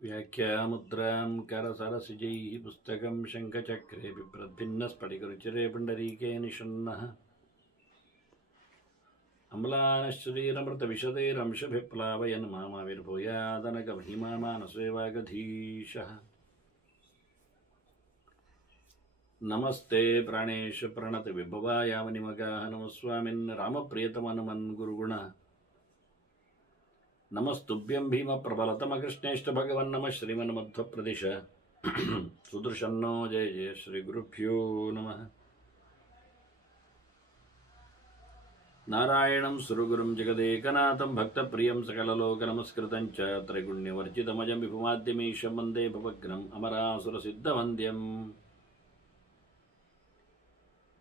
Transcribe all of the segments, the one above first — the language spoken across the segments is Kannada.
व्याख्यामुद्रां करसरसिजैः पुस्तकं शङ्खचक्रे बिभ्रद्भिन्नस्फटिकरुचिरे पुण्डरीके निषण्णः अम्लानश्रीरमृतविशदैरंशभिप्लावयन् मामाविर्भूयादनकमहिमा मानसे वागधीशः। नमस्ते प्राणेश प्रणतविभवायावनिमगाः नमस्वामिन् रामप्रियतमनुमन् गुरुगुण नमस्तुभ्यं भीमप्रबलतमकृष्णेष्ट भगवन् नमः श्रीमन्मध्वप्रदिश सुदर्शन्नो जय जय श्रीगुरुभ्यो नमः। नारायणं सुरगुरुं जगदेकनाथं भक्तप्रियं सकललोकनमस्कृतं च त्रैगुण्यवर्जितमजं विभुमाद्यमीशं वन्दे भवग्नम् अमरासुरसिद्धवन्द्यम्।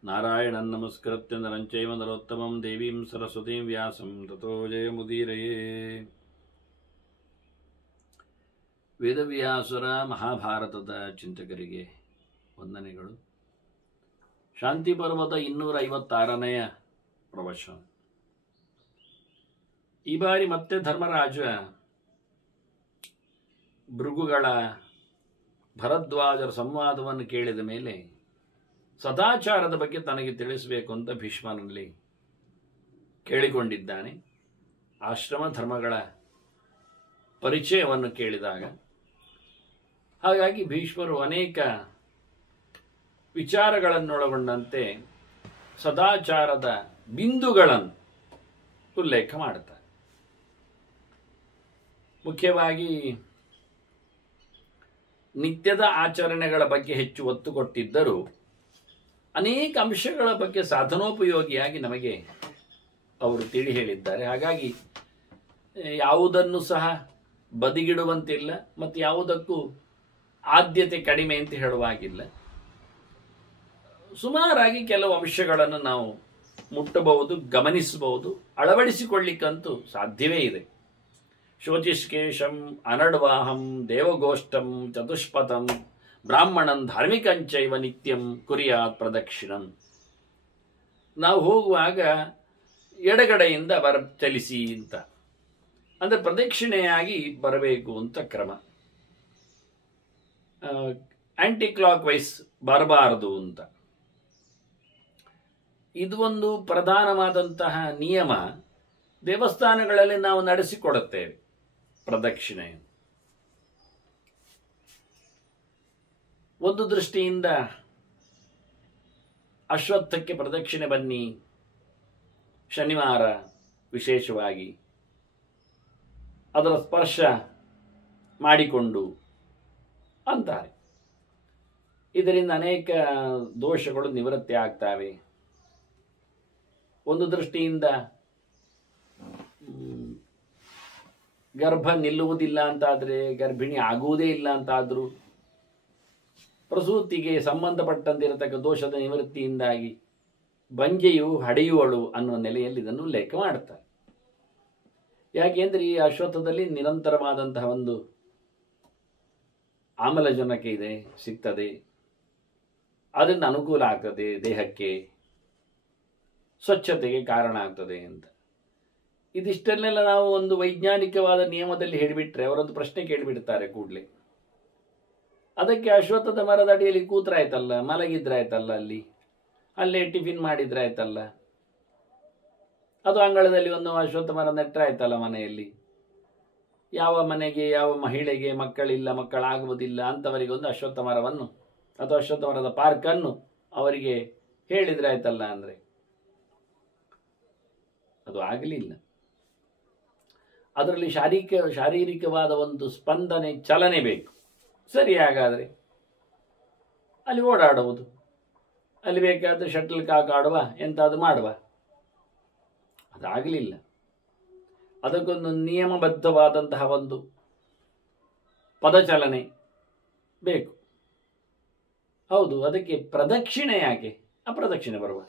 नारायणं नमस्कृत्य नरं चैव नरोत्तमं देवीं सरस्वतीं व्यासं ततो जयमुदीरये। ವೇದವ್ಯಾಸರ ಮಹಾಭಾರತದ ಚಿಂತಕರಿಗೆ ವಂದನೆಗಳು. ಶಾಂತಿ ಪರ್ವತ 256ನೇಯ ಪ್ರವಚನ. ಈ ಬಾರಿ ಮತ್ತೆ ಧರ್ಮರಾಜ ಭೃಗುಗಳ ಭರದ್ವಾಜರ ಸಂವಾದವನ್ನು ಕೇಳಿದ ಮೇಲೆ ಸದಾಚಾರದ ಬಗ್ಗೆ ತನಗೆ ತಿಳಿಸಬೇಕು ಅಂತ ಭೀಷ್ಮನಲ್ಲಿ ಕೇಳಿಕೊಂಡಿದ್ದಾನೆ. ಆಶ್ರಮ ಧರ್ಮಗಳ ಪರಿಚಯವನ್ನು ಕೇಳಿದಾಗ ಹಾಗಾಗಿ ಭೀಷ್ಮರು ಅನೇಕ ವಿಚಾರಗಳನ್ನೊಳಗೊಂಡಂತೆ ಸದಾಚಾರದ ಬಿಂದುಗಳನ್ನು ಉಲ್ಲೇಖ ಮಾಡುತ್ತಾರೆ. ಮುಖ್ಯವಾಗಿ ನಿತ್ಯದ ಆಚರಣೆಗಳ ಬಗ್ಗೆ ಹೆಚ್ಚು ಒತ್ತು ಕೊಟ್ಟಿದ್ದರೂ ಅನೇಕ ಅಂಶಗಳ ಬಗ್ಗೆ ಸಾಧನೋಪಯೋಗಿಯಾಗಿ ನಮಗೆ ಅವರು ತಿಳಿ ಹೇಳಿದ್ದಾರೆ. ಹಾಗಾಗಿ ಯಾವುದನ್ನು ಸಹ ಬದಿಗಿಡುವಂತಿಲ್ಲ ಮತ್ತು ಯಾವುದಕ್ಕೂ ಆದ್ಯತೆ ಕಡಿಮೆ ಅಂತ ಹೇಳುವಾಗಿಲ್ಲ. ಸುಮಾರಾಗಿ ಕೆಲವು ಅಂಶಗಳನ್ನು ನಾವು ಮುಟ್ಟಬಹುದು, ಗಮನಿಸಬಹುದು, ಅಳವಡಿಸಿಕೊಳ್ಳಿಕ್ಕಂತೂ ಸಾಧ್ಯವೇ ಇದೆ. ಶೋಚಿಷ್ಕೇಶಂ ಅನಡ್ವಾಹಂ ದೇವಗೋಷ್ಠಂ ಚತುಷ್ಪಥಂ ಬ್ರಾಹ್ಮಣಂ ಧಾರ್ಮಿಕಂಚೈವ ನಿತ್ಯಂ ಕುರಿಯಾತ್ ಪ್ರದಕ್ಷಿಣಂ. ನಾವು ಹೋಗುವಾಗ ಎಡಗಡೆಯಿಂದ ಚಲಿಸಿ ಅಂತ, ಅಂದರೆ ಪ್ರದಕ್ಷಿಣೆಯಾಗಿ ಬರಬೇಕು ಅಂತ ಕ್ರಮ. ಆಂಟಿ ಕ್ಲಾಕ್ ವೈಸ್ ಬರಬಾರದು ಅಂತ. ಇದು ಒಂದು ಪ್ರಧಾನವಾದಂತಹ ನಿಯಮ ದೇವಸ್ಥಾನಗಳಲ್ಲಿ ನಾವು ನಡೆಸಿಕೊಡುತ್ತೇವೆ. ಪ್ರದಕ್ಷಿಣೆ ಒಂದು ದೃಷ್ಟಿಯಿಂದ ಅಶ್ವತ್ಥಕ್ಕೆ ಪ್ರದಕ್ಷಿಣೆ ಬನ್ನಿ, ಶನಿವಾರ ವಿಶೇಷವಾಗಿ ಅದರ ಸ್ಪರ್ಶ ಮಾಡಿಕೊಂಡು ಅಂತಾರೆ. ಇದರಿಂದ ಅನೇಕ ದೋಷಗಳು ನಿವೃತ್ತಿ ಆಗ್ತವೆ. ಒಂದು ದೃಷ್ಟಿಯಿಂದ ಗರ್ಭ ನಿಲ್ಲುವುದಿಲ್ಲ ಅಂತಾದರೆ, ಗರ್ಭಿಣಿ ಆಗುವುದೇ ಇಲ್ಲ ಅಂತಾದರೂ ಪ್ರಸೂತಿಗೆ ಸಂಬಂಧಪಟ್ಟಂತಿರತಕ್ಕ ದೋಷದ ನಿವೃತ್ತಿಯಿಂದಾಗಿ ಬಂಜೆಯು ಹಡೆಯುವಳು ಅನ್ನುವ ನೆಲೆಯಲ್ಲಿ ಇದನ್ನು ಉಲ್ಲೇಖ ಮಾಡ್ತಾರೆ. ಯಾಕೆಂದರೆ ಈ ಅಶ್ವತ್ಥದಲ್ಲಿ ನಿರಂತರವಾದಂತಹ ಒಂದು ಆಮ್ಲಜನಕ ಇದೆ, ಸಿಗ್ತದೆ, ಅದರಿಂದ ಅನುಕೂಲ ಆಗ್ತದೆ, ದೇಹಕ್ಕೆ ಸ್ವಚ್ಛತೆಗೆ ಕಾರಣ ಆಗ್ತದೆ ಅಂತ. ಇದಿಷ್ಟನ್ನೆಲ್ಲ ನಾವು ಒಂದು ವೈಜ್ಞಾನಿಕವಾದ ನಿಯಮದಲ್ಲಿ ಹೇಳಿಬಿಟ್ರೆ ಅವರೊಂದು ಪ್ರಶ್ನೆ ಕೇಳಿಬಿಡ್ತಾರೆ ಕೂಡಲೇ. ಅದಕ್ಕೆ ಅಶ್ವತ್ಥದ ಮರದ ಅಡಿಯಲ್ಲಿ ಕೂತ್ರಾಯ್ತಲ್ಲ, ಮಲಗಿದ್ರಾಯ್ತಲ್ಲ, ಅಲ್ಲೇ ಟಿಫಿನ್ ಮಾಡಿದ್ರಾಯ್ತಲ್ಲ, ಅದು ಅಂಗಳದಲ್ಲಿ ಒಂದು ಅಶ್ವತ್ಥ ಮರ ನೆಟ್ರಾಯ್ತಲ್ಲ ಮನೆಯಲ್ಲಿ. ಯಾವ ಮನೆಗೆ, ಯಾವ ಮಹಿಳೆಗೆ ಮಕ್ಕಳಿಲ್ಲ, ಮಕ್ಕಳಾಗುವುದಿಲ್ಲ ಅಂಥವರಿಗೆ ಒಂದು ಅಶ್ವತ್ಥ ಮರವನ್ನು ಅಥವಾ ಅಶ್ವತ್ಥ ಮರದ ಪಾರ್ಕನ್ನು ಅವರಿಗೆ ಹೇಳಿದ್ರಾಯ್ತಲ್ಲ ಅಂದರೆ ಅದು ಆಗಲಿಲ್ಲ. ಅದರಲ್ಲಿ ಶಾರೀರಿಕವಾದ ಒಂದು ಸ್ಪಂದನೆ, ಚಲನೆ ಬೇಕು. ಸರಿ, ಹಾಗಾದರೆ ಅಲ್ಲಿ ಓಡಾಡುವುದು, ಅಲ್ಲಿ ಬೇಕಾದರೆ ಶಟಲ್ ಕಾಕ್ ಆಡುವ, ಎಂತಾದ್ರು ಮಾಡುವ, ಅದಾಗಲಿಲ್ಲ. ಅದಕ್ಕೊಂದು ನಿಯಮಬದ್ಧವಾದಂತಹ ಒಂದು ಪದಚಲನೆ ಬೇಕು. ಹೌದು, ಅದಕ್ಕೆ ಪ್ರದಕ್ಷಿಣೆ ಯಾಕೆ, ಅಪ್ರದಕ್ಷಿಣೆ ಬರುವ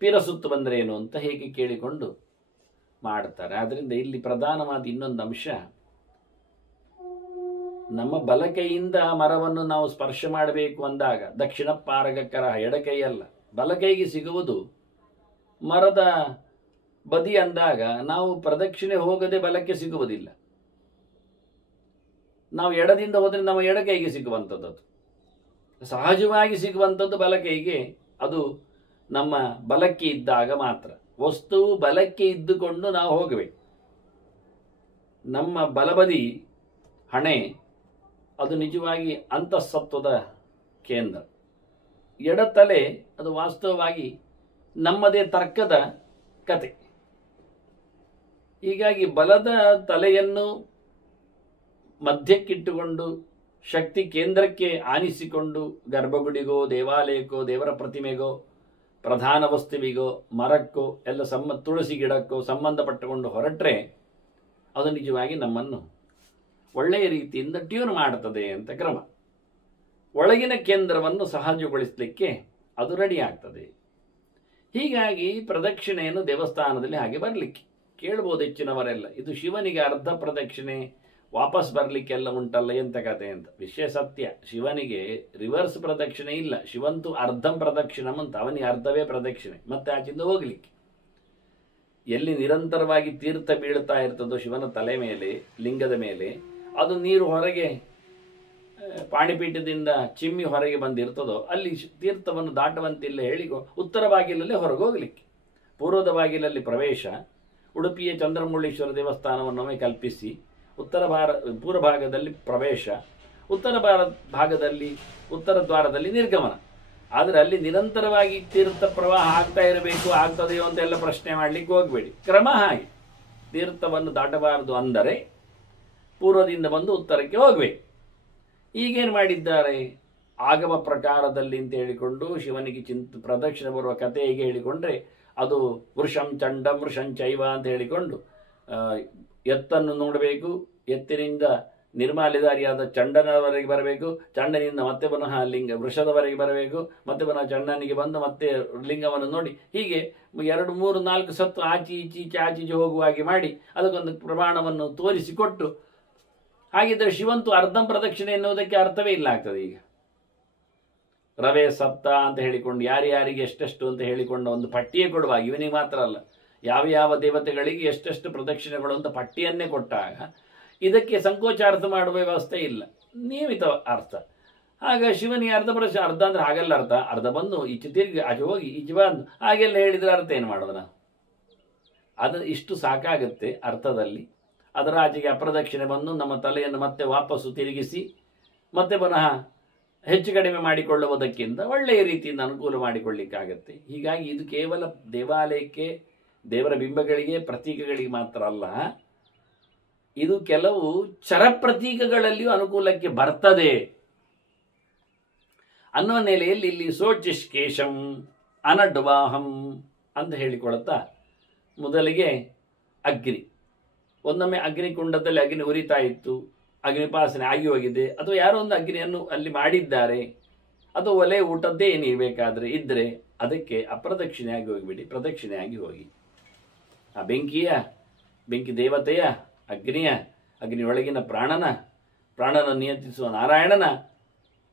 ಪಿರಸುತ್ತು ಬಂದರೆ ಏನು ಅಂತ ಹೇಗೆ ಕೇಳಿಕೊಂಡು ಮಾಡ್ತಾರೆ. ಆದ್ದರಿಂದ ಇಲ್ಲಿ ಪ್ರಧಾನವಾದ ಇನ್ನೊಂದು ಅಂಶ, ನಮ್ಮ ಬಲಕೈಯಿಂದ ಮರವನ್ನು ನಾವು ಸ್ಪರ್ಶ ಮಾಡಬೇಕು ಅಂದಾಗ ದಕ್ಷಿಣ ಪಾರಗಕರ, ಎಡಕೈಯಲ್ಲ, ಬಲಕೈಗೆ ಸಿಗುವುದು ಮರದ ಬದಿ ಅಂದಾಗ ನಾವು ಪ್ರದಕ್ಷಿಣೆ ಹೋಗದೆ ಬಲಕ್ಕೆ ಸಿಗುವುದಿಲ್ಲ. ನಾವು ಎಡದಿಂದ ಹೋದರೆ ನಮ್ಮ ಎಡಕೈಗೆ ಸಿಗುವಂಥದ್ದು, ಅದು ಸಹಜವಾಗಿ ಸಿಗುವಂಥದ್ದು ಬಲಕೈಗೆ. ಅದು ನಮ್ಮ ಬಲಕ್ಕೆ ಇದ್ದಾಗ ಮಾತ್ರ. ವಸ್ತುವು ಬಲಕ್ಕೆ ಇದ್ದುಕೊಂಡು ನಾವು ಹೋಗಬೇಕು. ನಮ್ಮ ಬಲಬದಿ ಹಣೆ ಅದು ನಿಜವಾಗಿ ಅಂತಃಸತ್ವದ ಕೇಂದ್ರ. ಎಡತಲೆ ಅದು ವಾಸ್ತವವಾಗಿ ನಮ್ಮದೇ ತರ್ಕದ ಕತೆ. ಹೀಗಾಗಿ ಬಲದ ತಲೆಯನ್ನು ಮಧ್ಯಕ್ಕಿಟ್ಟುಕೊಂಡು ಶಕ್ತಿ ಕೇಂದ್ರಕ್ಕೆ ಆನಿಸಿಕೊಂಡು ಗರ್ಭಗುಡಿಗೋ ದೇವಾಲಯಕ್ಕೋ ದೇವರ ಪ್ರತಿಮೆಗೋ ಪ್ರಧಾನ ವಸ್ತುವಿಗೋ ಮರಕ್ಕೋ ಎಲ್ಲ ತುಳಸಿ ಗಿಡಕ್ಕೋ ಸಂಬಂಧಪಟ್ಟುಕೊಂಡು ಹೊರಟ್ರೆ ಅದು ನಿಜವಾಗಿ ನಮ್ಮನ್ನು ಒಳ್ಳೆಯ ರೀತಿಯಿಂದ ಟ್ಯೂನ್ ಮಾಡ್ತದೆ ಅಂತ ಕ್ರಮ. ಒಳಗಿನ ಕೇಂದ್ರವನ್ನು ಸಹಜಗೊಳಿಸಲಿಕ್ಕೆ ಅದು ರೆಡಿ ಆಗ್ತದೆ. ಹೀಗಾಗಿ ಪ್ರದಕ್ಷಿಣೆಯನ್ನು ದೇವಸ್ಥಾನದಲ್ಲಿ ಹಾಗೆ ಬರಲಿಕ್ಕೆ ಕೇಳ್ಬೋದು ಹೆಚ್ಚಿನವರೆಲ್ಲ, ಇದು ಶಿವನಿಗೆ ಅರ್ಧ ಪ್ರದಕ್ಷಿಣೆ ವಾಪಸ್ ಬರಲಿಕ್ಕೆಲ್ಲ ಉಂಟಲ್ಲ ಎಂತ ಕತೆ ಅಂತ. ವಿಷಯ ಸತ್ಯ, ಶಿವನಿಗೆ ರಿವರ್ಸ್ ಪ್ರದಕ್ಷಿಣೆ ಇಲ್ಲ. ಶಿವಂತು ಅರ್ಧಂ ಪ್ರದಕ್ಷಿಣಂ ಅಂತ, ಅವನಿಗೆ ಅರ್ಧವೇ ಪ್ರದಕ್ಷಿಣೆ, ಮತ್ತೆ ಆಚಿಂದ ಹೋಗ್ಲಿಕ್ಕೆ. ಎಲ್ಲಿ ನಿರಂತರವಾಗಿ ತೀರ್ಥ ಬೀಳ್ತಾ ಇರ್ತದೋ ಶಿವನ ತಲೆ ಮೇಲೆ, ಲಿಂಗದ ಮೇಲೆ, ಅದು ನೀರು ಹೊರಗೆ ಪಾಣಿಪೀಠದಿಂದ ಚಿಮ್ಮಿ ಹೊರಗೆ ಬಂದಿರ್ತದೋ ಅಲ್ಲಿ ತೀರ್ಥವನ್ನು ದಾಟುವಂತಿಲ್ಲ ಹೇಳಿ ಉತ್ತರ ಬಾಗಿಲಲ್ಲೇ ಹೊರಗೆ ಹೋಗ್ಲಿಕ್ಕೆ. ಪೂರ್ವದ ಬಾಗಿಲಲ್ಲಿ ಪ್ರವೇಶ, ಉಡುಪಿಯ ಚಂದ್ರಮೌಳೀಶ್ವರ ದೇವಸ್ಥಾನವನ್ನೊಮ್ಮೆ ಕಲ್ಪಿಸಿ ಪೂರ್ವ ಭಾಗದಲ್ಲಿ ಪ್ರವೇಶ, ಉತ್ತರ ಭಾಗದಲ್ಲಿ ಉತ್ತರ ದ್ವಾರದಲ್ಲಿ ನಿರ್ಗಮನ. ಆದರೆ ಅಲ್ಲಿ ನಿರಂತರವಾಗಿ ತೀರ್ಥ ಪ್ರವಾಹ ಆಗ್ತಾ ಇರಬೇಕು, ಆಗ್ತದೆಯೋ ಅಂತೆಲ್ಲ ಪ್ರಶ್ನೆ ಮಾಡಲಿಕ್ಕೆ ಹೋಗಬೇಡಿ. ಕ್ರಮ ಹಾಗೆ, ತೀರ್ಥವನ್ನು ದಾಟಬಾರದು ಅಂದರೆ ಪೂರ್ವದಿಂದ ಬಂದು ಉತ್ತರಕ್ಕೆ ಹೋಗಬೇಕು. ಈಗೇನು ಮಾಡಿದ್ದಾರೆ, ಆಗಮ ಪ್ರಕಾರದಲ್ಲಿ ಅಂತ ಹೇಳಿಕೊಂಡು ಶಿವನಿಗೆ ಪ್ರದಕ್ಷಿಣೆ ಬರುವ ಕಥೆ ಹೇಗೆ ಹೇಳಿಕೊಂಡ್ರೆ ಅದು ವೃಷಂ ಚಂಡಂ ವೃಷಂಚೈವ ಅಂತ ಹೇಳಿಕೊಂಡು ಎತ್ತನ್ನು ನೋಡಬೇಕು, ಎತ್ತಿನಿಂದ ನಿರ್ಮಾಲ್ಯಧಾರಿಯಾದ ಚಂಡನವರೆಗೆ ಬರಬೇಕು, ಚಂಡನಿಂದ ಮತ್ತೆ ಪುನಃ ವೃಷದವರೆಗೆ ಬರಬೇಕು, ಮತ್ತೆ ಪುನಃ ಚಂಡನಿಗೆ ಬಂದು ಮತ್ತೆ ಲಿಂಗವನ್ನು ನೋಡಿ, ಹೀಗೆ 2, 3, 4 ಸತ್ತು ಆಚೀಚೆ ಹೋಗುವ ಹಾಗೆ ಮಾಡಿ ಅದಕ್ಕೊಂದು ಪ್ರಮಾಣವನ್ನು ತೋರಿಸಿಕೊಟ್ಟು, ಹಾಗಿದ್ದರೆ ಶಿವಂತು ಅರ್ಧಂ ಪ್ರದಕ್ಷಿಣೆ ಎನ್ನುವುದಕ್ಕೆ ಅರ್ಥವೇ ಇಲ್ಲ ಆಗ್ತದೆ. ಈಗ ರವೆ ಸಪ್ತ ಅಂತ ಹೇಳಿಕೊಂಡು ಯಾರ್ಯಾರಿಗೆ ಎಷ್ಟೆಷ್ಟು ಅಂತ ಹೇಳಿಕೊಂಡು ಒಂದು ಪಟ್ಟಿಯೇ ಕೊಡುವಾಗ, ಇವನಿಗೆ ಮಾತ್ರ ಅಲ್ಲ, ಯಾವ ದೇವತೆಗಳಿಗೆ ಎಷ್ಟೆಷ್ಟು ಪ್ರದಕ್ಷಿಣೆಗಳು ಅಂತ ಪಟ್ಟಿಯನ್ನೇ ಕೊಟ್ಟಾಗ ಇದಕ್ಕೆ ಸಂಕೋಚಾರ್ಥ ಮಾಡುವ ವ್ಯವಸ್ಥೆ ಇಲ್ಲ, ನಿಯಮಿತ ಅರ್ಥ. ಆಗ ಶಿವನಿಗೆ ಅರ್ಧ ಅಂದ್ರೆ ಹಾಗೆಲ್ಲ ಅರ್ಧ ಬಂದು ಈಚೆ ತಿರುಗಿ ಆಚೆ ಹೋಗಿ ಈಚೆ ಬಂದು ಹಾಗೆಲ್ಲ ಹೇಳಿದ್ರೆ ಅರ್ಥ ಏನು ಮಾಡೋದು ನಾವು? ಅದು ಇಷ್ಟು ಸಾಕಾಗುತ್ತೆ ಅರ್ಥದಲ್ಲಿ. ಅದರ ಆಚೆಗೆ ಅಪ್ರದಕ್ಷಿಣೆ ಬಂದು ನಮ್ಮ ತಲೆಯನ್ನು ಮತ್ತೆ ವಾಪಸ್ಸು ತಿರುಗಿಸಿ ಮತ್ತೆ ಪುನಃ ಹೆಚ್ಚು ಕಡಿಮೆ ಮಾಡಿಕೊಳ್ಳುವುದಕ್ಕಿಂತ ಒಳ್ಳೆಯ ರೀತಿಯಿಂದ ಅನುಕೂಲ ಮಾಡಿಕೊಳ್ಳಿಕ್ಕಾಗತ್ತೆ. ಹೀಗಾಗಿ ಇದು ಕೇವಲ ದೇವಾಲಯಕ್ಕೆ, ದೇವರ ಬಿಂಬಗಳಿಗೆ, ಪ್ರತೀಕಗಳಿಗೆ ಮಾತ್ರ ಅಲ್ಲ, ಇದು ಕೆಲವು ಚರಪ್ರತೀಕಗಳಲ್ಲಿಯೂ ಅನುಕೂಲಕ್ಕೆ ಬರ್ತದೆ ಅನ್ನುವ ನೆಲೆಯಲ್ಲಿ ಇಲ್ಲಿ ಸೋಚಿಷ್ಕೇಶಂ ಅನಡ್ವಾಹಂ ಅಂತ ಹೇಳಿಕೊಳ್ತಾ, ಮೊದಲಿಗೆ ಅಗ್ನಿ. ಒಂದೊಮ್ಮೆ ಅಗ್ನಿಕುಂಡದಲ್ಲಿ ಅಗ್ನಿ ಉರಿತಾ ಇತ್ತು, ಅಗ್ನಿಪಾಸನೆ ಆಗಿ ಹೋಗಿದೆ, ಅಥವಾ ಯಾರೋ ಒಂದು ಅಗ್ನಿಯನ್ನು ಅಲ್ಲಿ ಮಾಡಿದ್ದಾರೆ, ಅದು ಒಲೆ ಊಟದ್ದೇ ಏನಿರಬೇಕಾದ್ರೆ ಇದ್ದರೆ ಅದಕ್ಕೆ ಅಪ್ರದಕ್ಷಿಣೆಯಾಗಿ ಹೋಗಿಬಿಡಿ, ಪ್ರದಕ್ಷಿಣೆಯಾಗಿ ಹೋಗಿ. ಆ ಬೆಂಕಿ ದೇವತೆಯ, ಅಗ್ನಿಯೊಳಗಿನ ಪ್ರಾಣನ ನಿಯಂತ್ರಿಸುವ ನಾರಾಯಣನ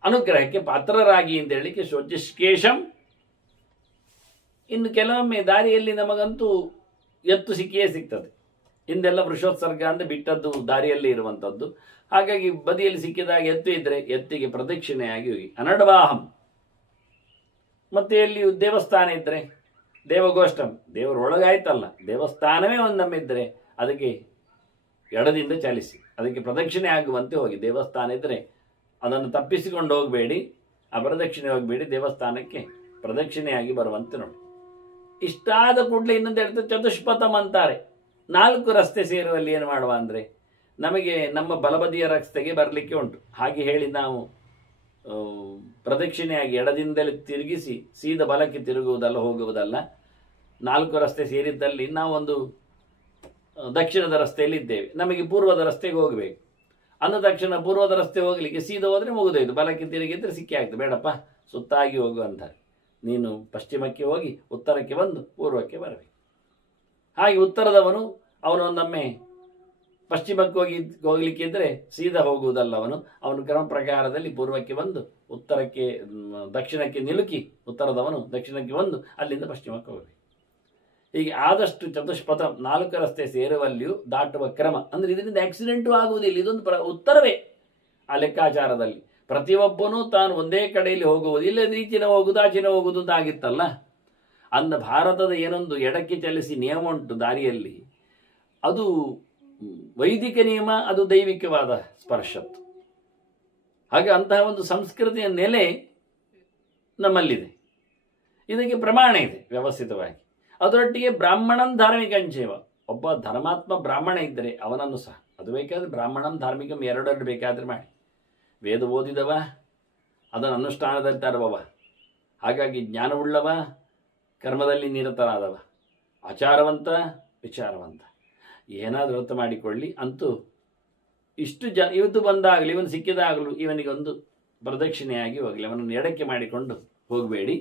ಅನುಗ್ರಹಕ್ಕೆ ಪಾತ್ರರಾಗಿ ಅಂತ ಹೇಳಿಕ್ಕೆ ಶೋಚಿಷ್ಕೇಶಂ. ಇನ್ನು ಕೆಲವೊಮ್ಮೆ ದಾರಿಯಲ್ಲಿ ನಮಗಂತೂ ಎತ್ತು ಸಿಕ್ಕಿಯೇ ಸಿಗ್ತದೆ. ಹಿಂದೆಲ್ಲ ವೃಷೋತ್ಸರ್ಗ ಅಂತ ಬಿಟ್ಟದ್ದು ದಾರಿಯಲ್ಲಿ ಇರುವಂಥದ್ದು. ಹಾಗಾಗಿ ಬದಿಯಲ್ಲಿ ಸಿಕ್ಕಿದಾಗ ಎತ್ತು ಇದ್ರೆ ಎತ್ತಿಗೆ ಪ್ರದಕ್ಷಿಣೆಯಾಗಿ ಹೋಗಿ ಅನಡ್ವಾಹಂ. ಮತ್ತೆ ಎಲ್ಲಿ ದೇವಸ್ಥಾನ ಇದ್ರೆ ದೇವಗೋಷ್ಠಂ, ದೇವರೊಳಗಾಯ್ತಲ್ಲ, ದೇವಸ್ಥಾನವೇ ಒಂದೊಮ್ಮಿದ್ರೆ ಅದಕ್ಕೆ ಎಡದಿಂದ ಚಲಿಸಿ, ಅದಕ್ಕೆ ಪ್ರದಕ್ಷಿಣೆ ಆಗುವಂತೆ ಹೋಗಿ. ದೇವಸ್ಥಾನ ಇದ್ದರೆ ಅದನ್ನು ತಪ್ಪಿಸಿಕೊಂಡು ಹೋಗಬೇಡಿ, ಅಪ್ರದಕ್ಷಿಣೆ ಹೋಗಬೇಡಿ, ದೇವಸ್ಥಾನಕ್ಕೆ ಪ್ರದಕ್ಷಿಣೆಯಾಗಿ ಬರುವಂತೆ ನೋಡಿ. ಇಷ್ಟಾದ ಕೂಡಲೇ ಇನ್ನೊಂದು ಹೇಳ್ತಾರೆ ಚತುಷ್ಪಥಂ ಅಂತಾರೆ. 4 ರಸ್ತೆ ಸೇರುವಲ್ಲಿ ಏನು ಮಾಡುವ ಅಂದರೆ, ನಮಗೆ ನಮ್ಮ ಬಲಬದಿಯ ರಸ್ತೆಗೆ ಬರಲಿಕ್ಕೆ ಉಂಟು, ಹಾಗೆ ಹೇಳಿ ನಾವು ಪ್ರದಕ್ಷಿಣೆಯಾಗಿ ಎಡದಿಂದಲೇ ತಿರುಗಿಸಿ ಸೀದಾ ಬಲಕ್ಕೆ ತಿರುಗುವುದಲ್ಲ, ಹೋಗುವುದಲ್ಲ. 4 ರಸ್ತೆ ಸೇರಿದ್ದಲ್ಲಿ ನಾವೊಂದು ದಕ್ಷಿಣದ ರಸ್ತೆಯಲ್ಲಿ ಇದ್ದೇವೆ, ನಮಗೆ ಪೂರ್ವದ ರಸ್ತೆಗೆ ಹೋಗಬೇಕು. ಅಂದ ತಕ್ಷಣ ಪೂರ್ವದ ರಸ್ತೆ ಹೋಗಲಿಕ್ಕೆ ಸೀದಾ ಹೋದರೆ ಮುಗಿದೋಯ್ತು, ಬಲಕ್ಕೆ ತಿರುಗಿದ್ರೆ ಸಿಕ್ಕಿ ಆಗ್ತದೆ, ಬೇಡಪ್ಪ ಸುತ್ತಾಗಿ ಹೋಗು ಅಂತಾರೆ. ನೀನು ಪಶ್ಚಿಮಕ್ಕೆ ಹೋಗಿ ಉತ್ತರಕ್ಕೆ ಬಂದು ಪೂರ್ವಕ್ಕೆ ಬರಬೇಕು. ಹಾಗೆ ಉತ್ತರದವನು ಅವನೊಂದೊಮ್ಮೆ ಪಶ್ಚಿಮಕ್ಕೆ ಹೋಗ್ಲಿಕ್ಕಿದ್ರೆ ಸೀದಾ ಹೋಗುವುದಲ್ಲ, ಅವನು ಕ್ರಮ ಪ್ರಕಾರದಲ್ಲಿ ಪೂರ್ವಕ್ಕೆ ಬಂದು ದಕ್ಷಿಣಕ್ಕೆ ನಿಲುಕಿ ಉತ್ತರದವನು ದಕ್ಷಿಣಕ್ಕೆ ಬಂದು ಅಲ್ಲಿಂದ ಪಶ್ಚಿಮಕ್ಕೆ ಹೋಗಬೇಕು. ಹೀಗೆ ಆದಷ್ಟು ಚತುಷ್ಪಥ 4 ರಸ್ತೆ ಸೇರುವಲ್ಲಿಯೂ ದಾಟುವ ಕ್ರಮ. ಅಂದರೆ ಇದರಿಂದ ಆಕ್ಸಿಡೆಂಟು ಆಗುವುದಿಲ್ಲ, ಇದೊಂದು ಉತ್ತರವೇ. ಆ ಲೆಕ್ಕಾಚಾರದಲ್ಲಿ. ಪ್ರತಿಯೊಬ್ಬನೂ ತಾನು ಒಂದೇ ಕಡೆಯಲ್ಲಿ ಹೋಗುವುದು, ಇಲ್ಲದ ಈಚಿನ ಹೋಗುವುದು ಆಚಿನ ಹೋಗುವುದು ಅಂತ ಆಗಿತ್ತಲ್ಲ. ಅಂದ ಭಾರತದ ಏನೊಂದು ಎಡಕ್ಕೆ ಚಲಿಸಿ ನಿಯಮ ಉಂಟು ದಾರಿಯಲ್ಲಿ, ಅದು ವೈದಿಕ ನಿಯಮ, ಅದು ದೈವಿಕವಾದ ಸ್ಪರ್ಶತ್ತು. ಹಾಗೆ ಅಂತಹ ಒಂದು ಸಂಸ್ಕೃತಿಯ ನೆಲೆ ನಮ್ಮಲ್ಲಿದೆ. ಇದಕ್ಕೆ ಪ್ರಮಾಣ ಇದೆ ವ್ಯವಸ್ಥಿತವಾಗಿ. ಅದರೊಟ್ಟಿಗೆ ಬ್ರಾಹ್ಮಣಂ ಧಾರ್ಮಿಕಂಚೇವ, ಒಬ್ಬ ಧರ್ಮಾತ್ಮ ಬ್ರಾಹ್ಮಣ ಇದ್ದರೆ ಅವನನ್ನು ಸಹ, ಅದು ಬೇಕಾದರೆ ಬ್ರಾಹ್ಮಣಂ ಧಾರ್ಮಿಕಂ ಎರಡರಲ್ಲಿ ಬೇಕಾದರೆ ಮಾಡಿ. ವೇದ ಓದಿದವ, ಅದನ್ನು ಅನುಷ್ಠಾನದಲ್ಲಿ ತರುವವ, ಹಾಗಾಗಿ ಜ್ಞಾನವುಳ್ಳವ, ಕರ್ಮದಲ್ಲಿ ನಿರತನಾದವ, ಆಚಾರವಂತ, ವಿಚಾರವಂತ, ಏನಾದರೂ ಅರ್ಥ ಮಾಡಿಕೊಳ್ಳಿ. ಅಂತೂ ಇಷ್ಟು ಇವತ್ತು ಬಂದಾಗಲಿ, ಇವನು ಸಿಕ್ಕಿದಾಗಲೂ ಇವನಿಗೊಂದು ಪ್ರದಕ್ಷಿಣೆಯಾಗಿ ಹೋಗಲಿ, ಅವನನ್ನು ಎಡಕ್ಕೆ ಮಾಡಿಕೊಂಡು ಹೋಗಬೇಡಿ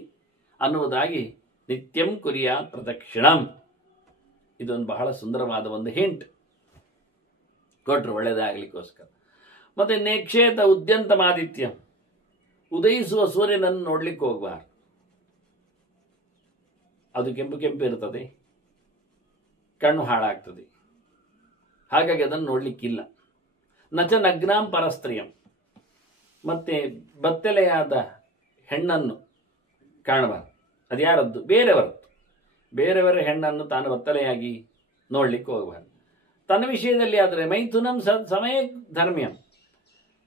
ಅನ್ನುವುದಾಗಿ ನಿತ್ಯಂ ಕುರಿಯಾತ್ ಪ್ರದಕ್ಷಿಣಂ. ಇದೊಂದು ಬಹಳ ಸುಂದರವಾದ ಒಂದು ಹಿಂಟ್ ಕೊಟ್ಟರು ಒಳ್ಳೆಯದಾಗಲಿಕ್ಕೋಸ್ಕರ. ಮತ್ತು ನೇಕ್ಷೇತ ಉದ್ಯಂತಮಾದಿತ್ಯ, ಉದಯಿಸುವ ಸೂರ್ಯನನ್ನು ನೋಡ್ಲಿಕ್ಕೆ ಹೋಗಬಾರ್ದು. ಅದು ಕೆಂಪು ಕೆಂಪು ಇರ್ತದೆ, ಕಣ್ಣು ಹಾಳಾಗ್ತದೆ, ಹಾಗಾಗಿ ಅದನ್ನು ನೋಡಲಿಕ್ಕಿಲ್ಲ. ನಚ ನಗ್ನಾಂ ಪರಸ್ತ್ರೀಯಂ, ಮತ್ತೆ ಬತ್ತಲೆಯಾದ ಹೆಣ್ಣನ್ನು ಕಾಣಬಾರದು. ಅದ್ಯಾರದ್ದು? ಬೇರೆಯವರದ್ದು. ಬೇರೆಯವರ ಹೆಣ್ಣನ್ನು ತಾನು ಬತ್ತಲೆಯಾಗಿ ನೋಡ್ಲಿಕ್ಕೆ ಹೋಗಬಾರ್ದು. ತನ್ನ ವಿಷಯದಲ್ಲಿ ಆದರೆ ಮೈಥುನಂ ಸಮಯ ಧರ್ಮ್ಯಂ,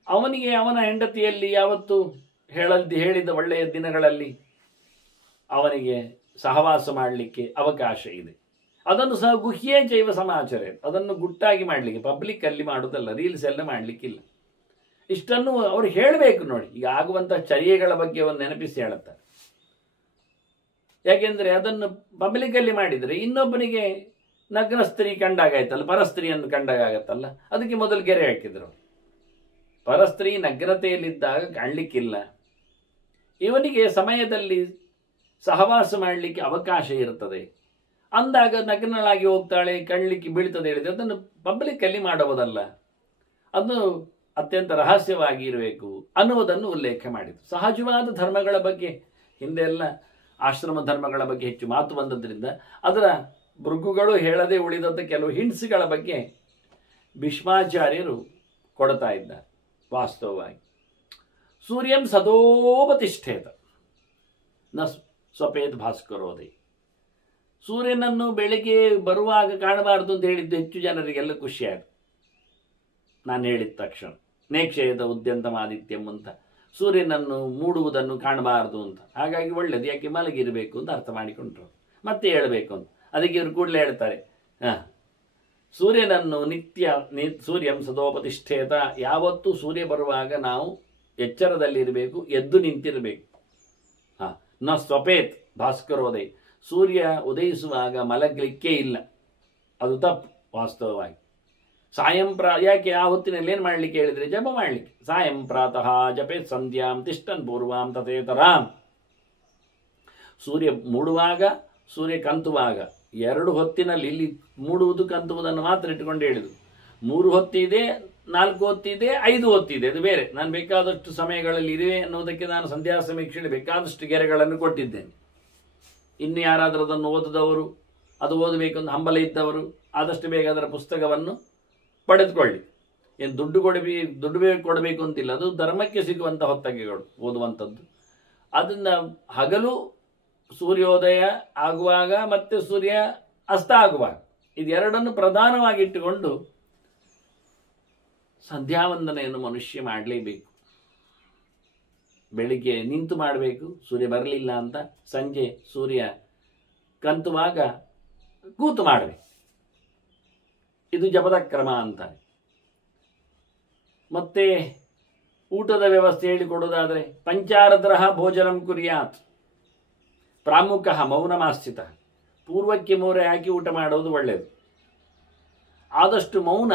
ಅವನಿಗೆ ಅವನ ಹೆಂಡತಿಯಲ್ಲಿ ಯಾವತ್ತು ಹೇಳಿದ ಒಳ್ಳೆಯ ದಿನಗಳಲ್ಲಿ ಅವನಿಗೆ ಸಹವಾಸ ಮಾಡಲಿಕ್ಕೆ ಅವಕಾಶ ಇದೆ. ಅದನ್ನು ಸಹ ಗುಹ್ಯೇ ಜೈವ ಸಮಾಚಾರ, ಅದನ್ನು ಗುಟ್ಟಾಗಿ ಮಾಡಲಿಕ್ಕೆ, ಪಬ್ಲಿಕ್ಕಲ್ಲಿ ಮಾಡೋದಲ್ಲ, ರೀಲ್ಸ್ ಎಲ್ಲ ಮಾಡಲಿಕ್ಕಿಲ್ಲ. ಇಷ್ಟನ್ನು ಅವ್ರು ಹೇಳಬೇಕು. ನೋಡಿ, ಈಗ ಆಗುವಂಥ ಚರ್ಯೆಗಳ ಬಗ್ಗೆ ಒಂದು ನೆನಪಿಸಿ ಹೇಳುತ್ತಾರೆ. ಯಾಕೆಂದರೆ ಅದನ್ನು ಪಬ್ಲಿಕ್ಕಲ್ಲಿ ಮಾಡಿದರೆ ಇನ್ನೊಬ್ಬನಿಗೆ ನಗ್ನ ಸ್ತ್ರೀ ಕಂಡಾಗಾಯ್ತಲ್ಲ, ಪರಸ್ತ್ರೀಯನ್ನು ಕಂಡಾಗತ್ತಲ್ಲ. ಅದಕ್ಕೆ ಮೊದಲು ಗೆರೆ ಹಾಕಿದ್ರು. ಪರಸ್ತ್ರೀ ನಗ್ನತೆಯಲ್ಲಿದ್ದಾಗ ಕಾಣಲಿಕ್ಕಿಲ್ಲ, ಇವನಿಗೆ ಸಮಯದಲ್ಲಿ ಸಹವಾಸ ಮಾಡಲಿಕ್ಕೆ ಅವಕಾಶ ಇರುತ್ತದೆ ಅಂದಾಗ ನಗ್ನಳಾಗಿ ಹೋಗ್ತಾಳೆ, ಕಣ್ಲಿಕ್ಕೆ ಬೀಳ್ತದೆ ಹೇಳಿದ್ರೆ ಅದನ್ನು ಪಬ್ಲಿಕ್ಕಲ್ಲಿ ಮಾಡುವುದಲ್ಲ, ಅದು ಅತ್ಯಂತ ರಹಸ್ಯವಾಗಿ ಇರಬೇಕು ಅನ್ನುವುದನ್ನು ಉಲ್ಲೇಖ ಮಾಡಿತು. ಸಹಜವಾದ ಧರ್ಮಗಳ ಬಗ್ಗೆ ಹಿಂದೆಲ್ಲ ಆಶ್ರಮ ಧರ್ಮಗಳ ಬಗ್ಗೆ ಹೆಚ್ಚು ಮಾತು ಬಂದದ್ರಿಂದ ಅದರ ಭೃಗುಗಳು ಹೇಳದೆ ಉಳಿದಂಥ ಕೆಲವು ಹಿಂಟ್ಸ್ಗಳ ಬಗ್ಗೆ ಭೀಷ್ಮಾಚಾರ್ಯರು ಕೊಡ್ತಾ ಇದ್ದಾರೆ. ವಾಸ್ತವವಾಗಿ ಸೂರ್ಯಂ ಸದೋಪತಿಷ್ಠೇತ ನ ಸ್ವಪೇತ್ ಭಾಸ್ಕರೋದಯ, ಸೂರ್ಯನನ್ನು ಬೆಳಿಗ್ಗೆ ಬರುವಾಗ ಕಾಣಬಾರದು ಅಂತ ಹೇಳಿದ್ದು ಹೆಚ್ಚು ಜನರಿಗೆಲ್ಲ ಖುಷಿಯಾಯಿತು. ನಾನು ಹೇಳಿದ ತಕ್ಷಣ ನೇಕ್ಷೇತ ಉದ್ಯಂತಮಾದಿತ್ಯಂ ಅಂತ, ಸೂರ್ಯನನ್ನು ಮೂಡುವುದನ್ನು ಕಾಣಬಾರದು ಅಂತ. ಹಾಗಾಗಿ ಒಳ್ಳೆಯದು, ಯಾಕೆ ಮಲಗಿರಬೇಕು ಅಂತ ಅರ್ಥ ಮಾಡಿಕೊಂಡ್ರು. ಮತ್ತೆ ಹೇಳಬೇಕು ಅಂತ ಅದಕ್ಕೆ ಇವರು ಕೂಡಲೇ ಹೇಳ್ತಾರೆ, ಸೂರ್ಯನನ್ನು ಸೂರ್ಯಂ ಸದೋಪತಿಷ್ಠೇತ, ಯಾವತ್ತೂ ಸೂರ್ಯ ಬರುವಾಗ ನಾವು ಎಚ್ಚರದಲ್ಲಿರಬೇಕು, ಎದ್ದು ನಿಂತಿರಬೇಕು. ನ ಸ್ವಪೇತ್ ಭಾಸ್ಕರೋದಯ, ಸೂರ್ಯ ಉದಯಿಸುವಾಗ ಮಲಗಲಿಕ್ಕೆ ಇಲ್ಲ, ಅದು ತಪ್ಪು ವಾಸ್ತವವಾಗಿ. ಸಾಯಂ ಯಾಕೆ ಆ ಹೊತ್ತಿನಲ್ಲಿ ಏನು ಮಾಡಲಿಕ್ಕೆ ಹೇಳಿದರೆ ಜಪ ಮಾಡಲಿಕ್ಕೆ. ಸಾಯಂ ಪ್ರಾತಃ ಜಪೇತ್ ಸಂಧ್ಯಾಂ ತಿಷ್ಟನ್ ಪೂರ್ವಾಂ ತಥೇತರಾಂ. ಸೂರ್ಯ ಮೂಡುವಾಗ, ಸೂರ್ಯ ಕಂತುವಾಗ, ಎರಡು ಹೊತ್ತಿನಲ್ಲಿ, ಇಲ್ಲಿ ಮೂಡುವುದು ಕಂತುವುದನ್ನು ಮಾತ್ರ ಇಟ್ಟುಕೊಂಡು ಹೇಳಿದರು. 3 ಹೊತ್ತಿದೆ, 4 ಹೊತ್ತಿದೆ, 5 ಹೊತ್ತಿದೆ, ಅದು ಬೇರೆ. ನಾನು ಬೇಕಾದಷ್ಟು ಸಮಯಗಳಲ್ಲಿ ಇರುವೆ ಅನ್ನೋದಕ್ಕೆ ನಾನು ಸಂಧ್ಯಾ ಸಮೀಕ್ಷೆಯಲ್ಲಿ ಬೇಕಾದಷ್ಟು ಗೆರೆಗಳನ್ನು ಕೊಟ್ಟಿದ್ದೇನೆ. ಇನ್ನು ಯಾರಾದರೂ ಅದನ್ನು ಓದಿದವರು, ಅದು ಓದಬೇಕು ಅಂತ ಹಂಬಲ ಇದ್ದವರು ಆದಷ್ಟು ಬೇಗ ಅದರ ಪುಸ್ತಕವನ್ನು ಪಡೆದುಕೊಳ್ಳಿ. ಏನು ದುಡ್ಡು ಕೊಡಬೇಕು ಅಂತಿಲ್ಲ, ಅದು ಧರ್ಮಕ್ಕೆ ಸಿಗುವಂಥ ಹೊತ್ತಗೆಗಳು ಓದುವಂಥದ್ದು. ಅದನ್ನು ಹಗಲು ಸೂರ್ಯೋದಯ ಆಗುವಾಗ ಮತ್ತು ಸೂರ್ಯ ಅಸ್ತ ಆಗುವಾಗ ಇದೆರಡನ್ನು ಪ್ರಧಾನವಾಗಿಟ್ಟುಕೊಂಡು ಸಂಧ್ಯಾವಂದನೆಯನ್ನು ಮನುಷ್ಯ ಮಾಡಲೇಬೇಕು. ಬೆಳಿಗ್ಗೆ ನಿಂತು ಮಾಡಬೇಕು, ಸೂರ್ಯ ಬರಲಿಲ್ಲ ಅಂತ. ಸಂಜೆ ಸೂರ್ಯ ಕಂತುವಾಗ ಕೂತು ಮಾಡಬೇಕು. ಇದು ಜಪದ ಕ್ರಮ ಅಂತಾರೆ. ಮತ್ತೆ ಊಟದ ವ್ಯವಸ್ಥೆ ಹೇಳಿಕೊಡೋದಾದರೆ ಪಂಚಾರದ್ರಹ ಭೋಜನಂ ಕುರ್ಯಾತ್, ಪ್ರಾಮುಖ ಮೌನಮಾಸ್ಥಿತ, ಪೂರ್ವಕ್ಕೆ ಮೂರೆ ಹಾಕಿ ಊಟ ಮಾಡೋದು ಒಳ್ಳೆಯದು. ಆದಷ್ಟು ಮೌನ,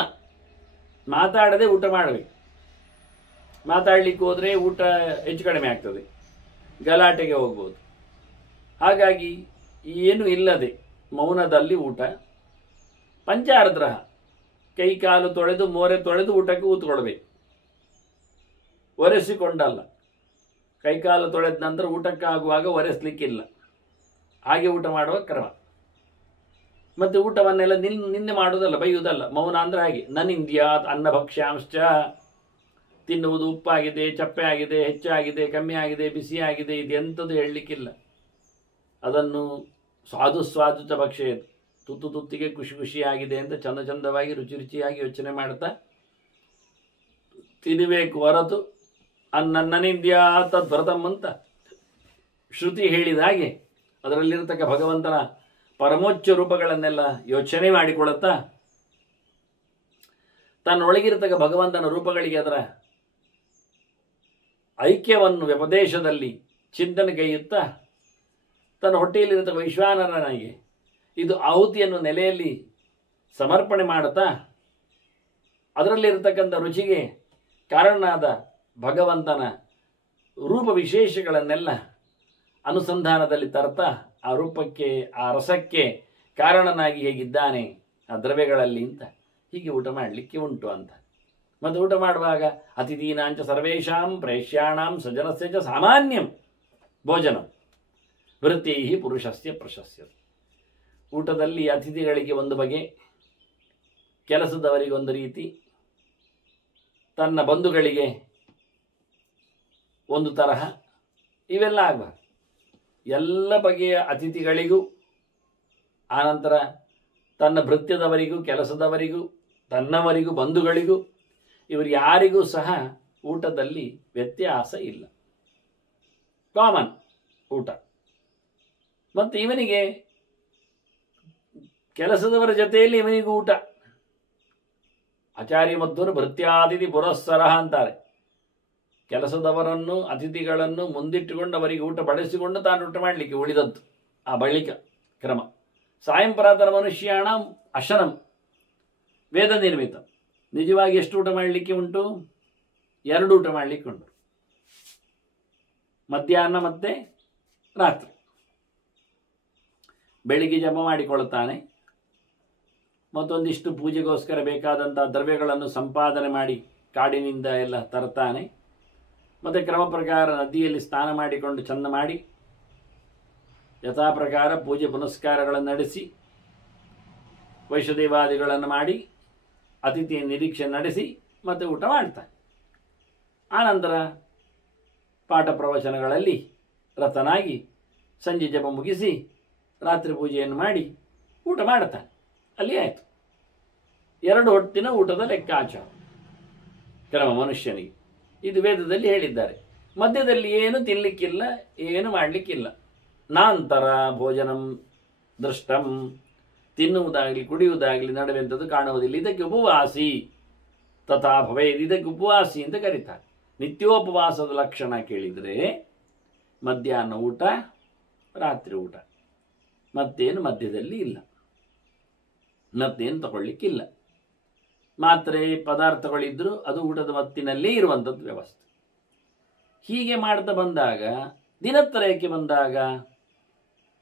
ಮಾತಾಡದೆ ಊಟ ಮಾಡಬೇಕು. ಮಾತಾಡಲಿಕ್ಕೆ ಹೋದರೆ ಊಟ ಹೆಚ್ಚು ಕಡಿಮೆ ಆಗ್ತದೆ, ಗಲಾಟೆಗೆ ಹೋಗ್ಬೋದು. ಹಾಗಾಗಿ ಏನು ಇಲ್ಲದೆ ಮೌನದಲ್ಲಿ ಊಟ. ಪಂಚಾರದ್ರಹ, ಕೈ ಕಾಲು ತೊಳೆದು ಮೋರೆ ತೊಳೆದು ಊಟಕ್ಕೆ ಕೂತ್ಕೊಳ್ಬೇಕು, ಒರೆಸಿಕೊಂಡಲ್ಲ. ಕೈಕಾಲು ತೊಳೆದ ನಂತರ ಊಟಕ್ಕೆ ಆಗುವಾಗ ಒರೆಸಲಿಕ್ಕಿಲ್ಲ, ಹಾಗೆ ಊಟ ಮಾಡುವ ಕ್ರಮ. ಮತ್ತು ಊಟವನ್ನೆಲ್ಲ ನಿನ್ನೆ ಮಾಡುವುದಲ್ಲ, ಬೈಯುವುದಲ್ಲ. ಮೌನ ಅಂದರೆ ಹಾಗೆ. ನನಿಂದ್ಯಾತ್ ಅನ್ನಭಕ್ಷ್ಯಾಂಶ್ಚ ತಿನ್ನುವುದು ಉಪ್ಪಾಗಿದೆ, ಚಪ್ಪೆ ಆಗಿದೆ, ಹೆಚ್ಚಾಗಿದೆ, ಕಮ್ಮಿ ಆಗಿದೆ, ಬಿಸಿ ಆಗಿದೆ, ಇದೆಂಥದ್ದು ಹೇಳಲಿಕ್ಕಿಲ್ಲ. ಅದನ್ನು ಸ್ವಾದು ಭಕ್ಷೆಯದು, ತುತ್ತು ತುತ್ತಿಗೆ ಖುಷಿ ಖುಷಿಯಾಗಿದೆ ಅಂತ ಚಂದ ಚಂದವಾಗಿ ರುಚಿ ರುಚಿಯಾಗಿ ಯೋಚನೆ ಮಾಡ್ತಾ ತಿನ್ನಬೇಕು ಹೊರತು ಅನ್ನನ್ನಿಂದ್ಯಾ ತದ್ವ್ರತಂ ಅಂತ ಶ್ರುತಿ ಹೇಳಿದ ಹಾಗೆ ಅದರಲ್ಲಿರತಕ್ಕ ಭಗವಂತನ ಪರಮೋಚ್ಚ ರೂಪಗಳನ್ನೆಲ್ಲ ಯೋಚನೆ ಮಾಡಿಕೊಳ್ಳುತ್ತಾ ತನ್ನೊಳಗಿರತಕ್ಕ ಭಗವಂತನ ರೂಪಗಳಿಗೆ ಅದರ ಐಕ್ಯವನ್ನು ವ್ಯಪದೇಶದಲ್ಲಿ ಚಿಂತನೆಗೈಯುತ್ತಾ ತನ್ನ ಹೊಟ್ಟೆಯಲ್ಲಿರತಕ್ಕ ವೈಶ್ವಾನರನಿಗೆ ಇದು ಆಹುತಿಯನ್ನು ನೆಲೆಯಲ್ಲಿ ಸಮರ್ಪಣೆ ಮಾಡುತ್ತಾ ಅದರಲ್ಲಿರತಕ್ಕಂಥ ರುಚಿಗೆ ಕಾರಣನಾದ ಭಗವಂತನ ರೂಪ ವಿಶೇಷಗಳನ್ನೆಲ್ಲ ಅನುಸಂಧಾನದಲ್ಲಿ ತರ್ತಾ ಆ ರೂಪಕ್ಕೆ, ಆ ರಸಕ್ಕೆ ಕಾರಣನಾಗಿ ಹೇಗಿದ್ದಾನೆ ಆ ದ್ರವ್ಯಗಳಲ್ಲಿ ಅಂತ ಹೀಗೆ ಊಟ ಮಾಡಲಿಕ್ಕೆ ಉಂಟು ಅಂತ. ಮತ್ತು ಊಟ ಮಾಡುವಾಗ ಅತಿಥೀನಾಂಚ ಸರ್ವೇಷಾಂ ಪ್ರೇಷ್ಯಾಣಾಂ ಸಜನಸ್ಯ ಚ ಸಾಮಾನ್ಯಂ ಭೋಜನಂ ವೃತ್ತಿ ಪುರುಷಸ್ಯ ಪ್ರಶಸ್ಯ. ಊಟದಲ್ಲಿ ಅತಿಥಿಗಳಿಗೆ ಒಂದು ಬಗೆ, ಕೆಲಸದವರಿಗೆ ಒಂದು ರೀತಿ, ತನ್ನ ಬಂಧುಗಳಿಗೆ ಒಂದು ತರಹ, ಇವೆಲ್ಲ ಆಗಬಾರ್ದು. ಎಲ್ಲ ಬಗೆಯ ಅತಿಥಿಗಳಿಗೂ, ಆನಂತರ ತನ್ನ ಭೃತ್ಯದವರಿಗೂ, ಕೆಲಸದವರಿಗೂ, ತನ್ನವರಿಗೂ, ಬಂಧುಗಳಿಗೂ, ಇವರು ಯಾರಿಗೂ ಸಹ ಊಟದಲ್ಲಿ ವ್ಯತ್ಯಾಸ ಇಲ್ಲ, ಕಾಮನ್ ಊಟ. ಮತ್ತು ಇವನಿಗೆ ಕೆಲಸದವರ ಜೊತೆಯಲ್ಲಿ ಇವನಿಗೂ ಊಟ. ಆಚಾರ್ಯ ಮಧ್ವರು ಭೃತ್ಯಾತಿಥಿ ಪುರಸ್ಸರ ಅಂತಾರೆ. ಕೆಲಸದವರನ್ನು, ಅತಿಥಿಗಳನ್ನು ಮುಂದಿಟ್ಟುಕೊಂಡು ಅವರಿಗೆ ಊಟ ಬಡಿಸಿಕೊಂಡು ತಾನು ಊಟ ಮಾಡಲಿಕ್ಕೆ ಉಳಿದದ್ದು ಆ ಬಳಿಕ ಕ್ರಮ. ಸಾಯಂಪ್ರಾತನ ಮನುಷ್ಯಾಣ ಅಶನಂ ವೇದ ನಿರ್ಮಿತ. ನಿಜವಾಗಿ ಎಷ್ಟು ಊಟ ಮಾಡಲಿಕ್ಕೆ ಉಂಟು? 2 ಊಟ ಮಾಡಲಿಕ್ಕೆ ಉಂಟು, ಮಧ್ಯಾಹ್ನ ಮತ್ತೆ ರಾತ್ರಿ. ಬೆಳಿಗ್ಗೆ ಜಪ ಮಾಡಿಕೊಳ್ಳುತ್ತಾನೆ, ಮತ್ತೊಂದಿಷ್ಟು ಪೂಜೆಗೋಸ್ಕರ ಬೇಕಾದಂಥ ದ್ರವ್ಯಗಳನ್ನು ಸಂಪಾದನೆ ಮಾಡಿ ಕಾಡಿನಿಂದ ಎಲ್ಲ ತರ್ತಾನೆ. ಮತ್ತು ಕ್ರಮ ಪ್ರಕಾರ ನದಿಯಲ್ಲಿ ಸ್ನಾನ ಮಾಡಿಕೊಂಡು ಚಂದ ಮಾಡಿ ಯಥಾ ಪ್ರಕಾರ ಪೂಜೆ ಪುನಸ್ಕಾರಗಳನ್ನು ನಡೆಸಿ ವೈಶ್ವದೇವಾದಿಗಳನ್ನು ಮಾಡಿ ಅತಿಥಿಯ ನಿರೀಕ್ಷೆ ನಡೆಸಿ ಮತ್ತೆ ಊಟ ಮಾಡ್ತಾನೆ. ಆನಂತರ ಪಾಠ ಪ್ರವಚನಗಳಲ್ಲಿ ರತನಾಗಿ ಸಂಜೆ ಜಪ ಮುಗಿಸಿ ರಾತ್ರಿ ಪೂಜೆಯನ್ನು ಮಾಡಿ ಊಟ ಮಾಡ್ತಾನೆ. ಅಲ್ಲಿ ಆಯಿತು 2 ಹೊತ್ತಿನ ಊಟದ ಲೆಕ್ಕಾಚಾರ ಕ್ರಮ ಮನುಷ್ಯನಿಗೆ. ಇದು ವೇದದಲ್ಲಿ ಹೇಳಿದ್ದಾರೆ. ಮಧ್ಯದಲ್ಲಿ ಏನು ತಿನ್ನಲಿಕ್ಕಿಲ್ಲ, ಏನು ಮಾಡಲಿಕ್ಕಿಲ್ಲ. ನಾಂತರ ಭೋಜನಂ ದೃಷ್ಟಂ, ತಿನ್ನುವುದಾಗಲಿ ಕುಡಿಯುವುದಾಗಲಿ ನಡುವೆಂಥದ್ದು ಕಾಣುವುದಿಲ್ಲ. ಇದಕ್ಕೆ ಉಪವಾಸಿ ತಥಾ ಭವೇದ್, ಇದಕ್ಕೆ ಉಪವಾಸಿ ಅಂತ ಕರೀತಾರೆ. ನಿತ್ಯೋಪವಾಸದ ಲಕ್ಷಣ ಕೇಳಿದರೆ ಮಧ್ಯಾಹ್ನ ಊಟ, ರಾತ್ರಿ ಊಟ, ಮತ್ತೇನು ಮಧ್ಯದಲ್ಲಿ ಇಲ್ಲ, ಮತ್ತೇನು ತಗೊಳ್ಳಿಕ್ಕಿಲ್ಲ. ಮಾತ್ರೆ ಪದಾರ್ಥಗಳಿದ್ದರೂ ಅದು ಊಟದ ಮತ್ತಿನಲ್ಲೇ ಇರುವಂಥದ್ದು ವ್ಯವಸ್ಥೆ. ಹೀಗೆ ಮಾಡ್ತಾ ಬಂದಾಗ ದಿನತ್ರಯಕ್ಕೆ ಬಂದಾಗ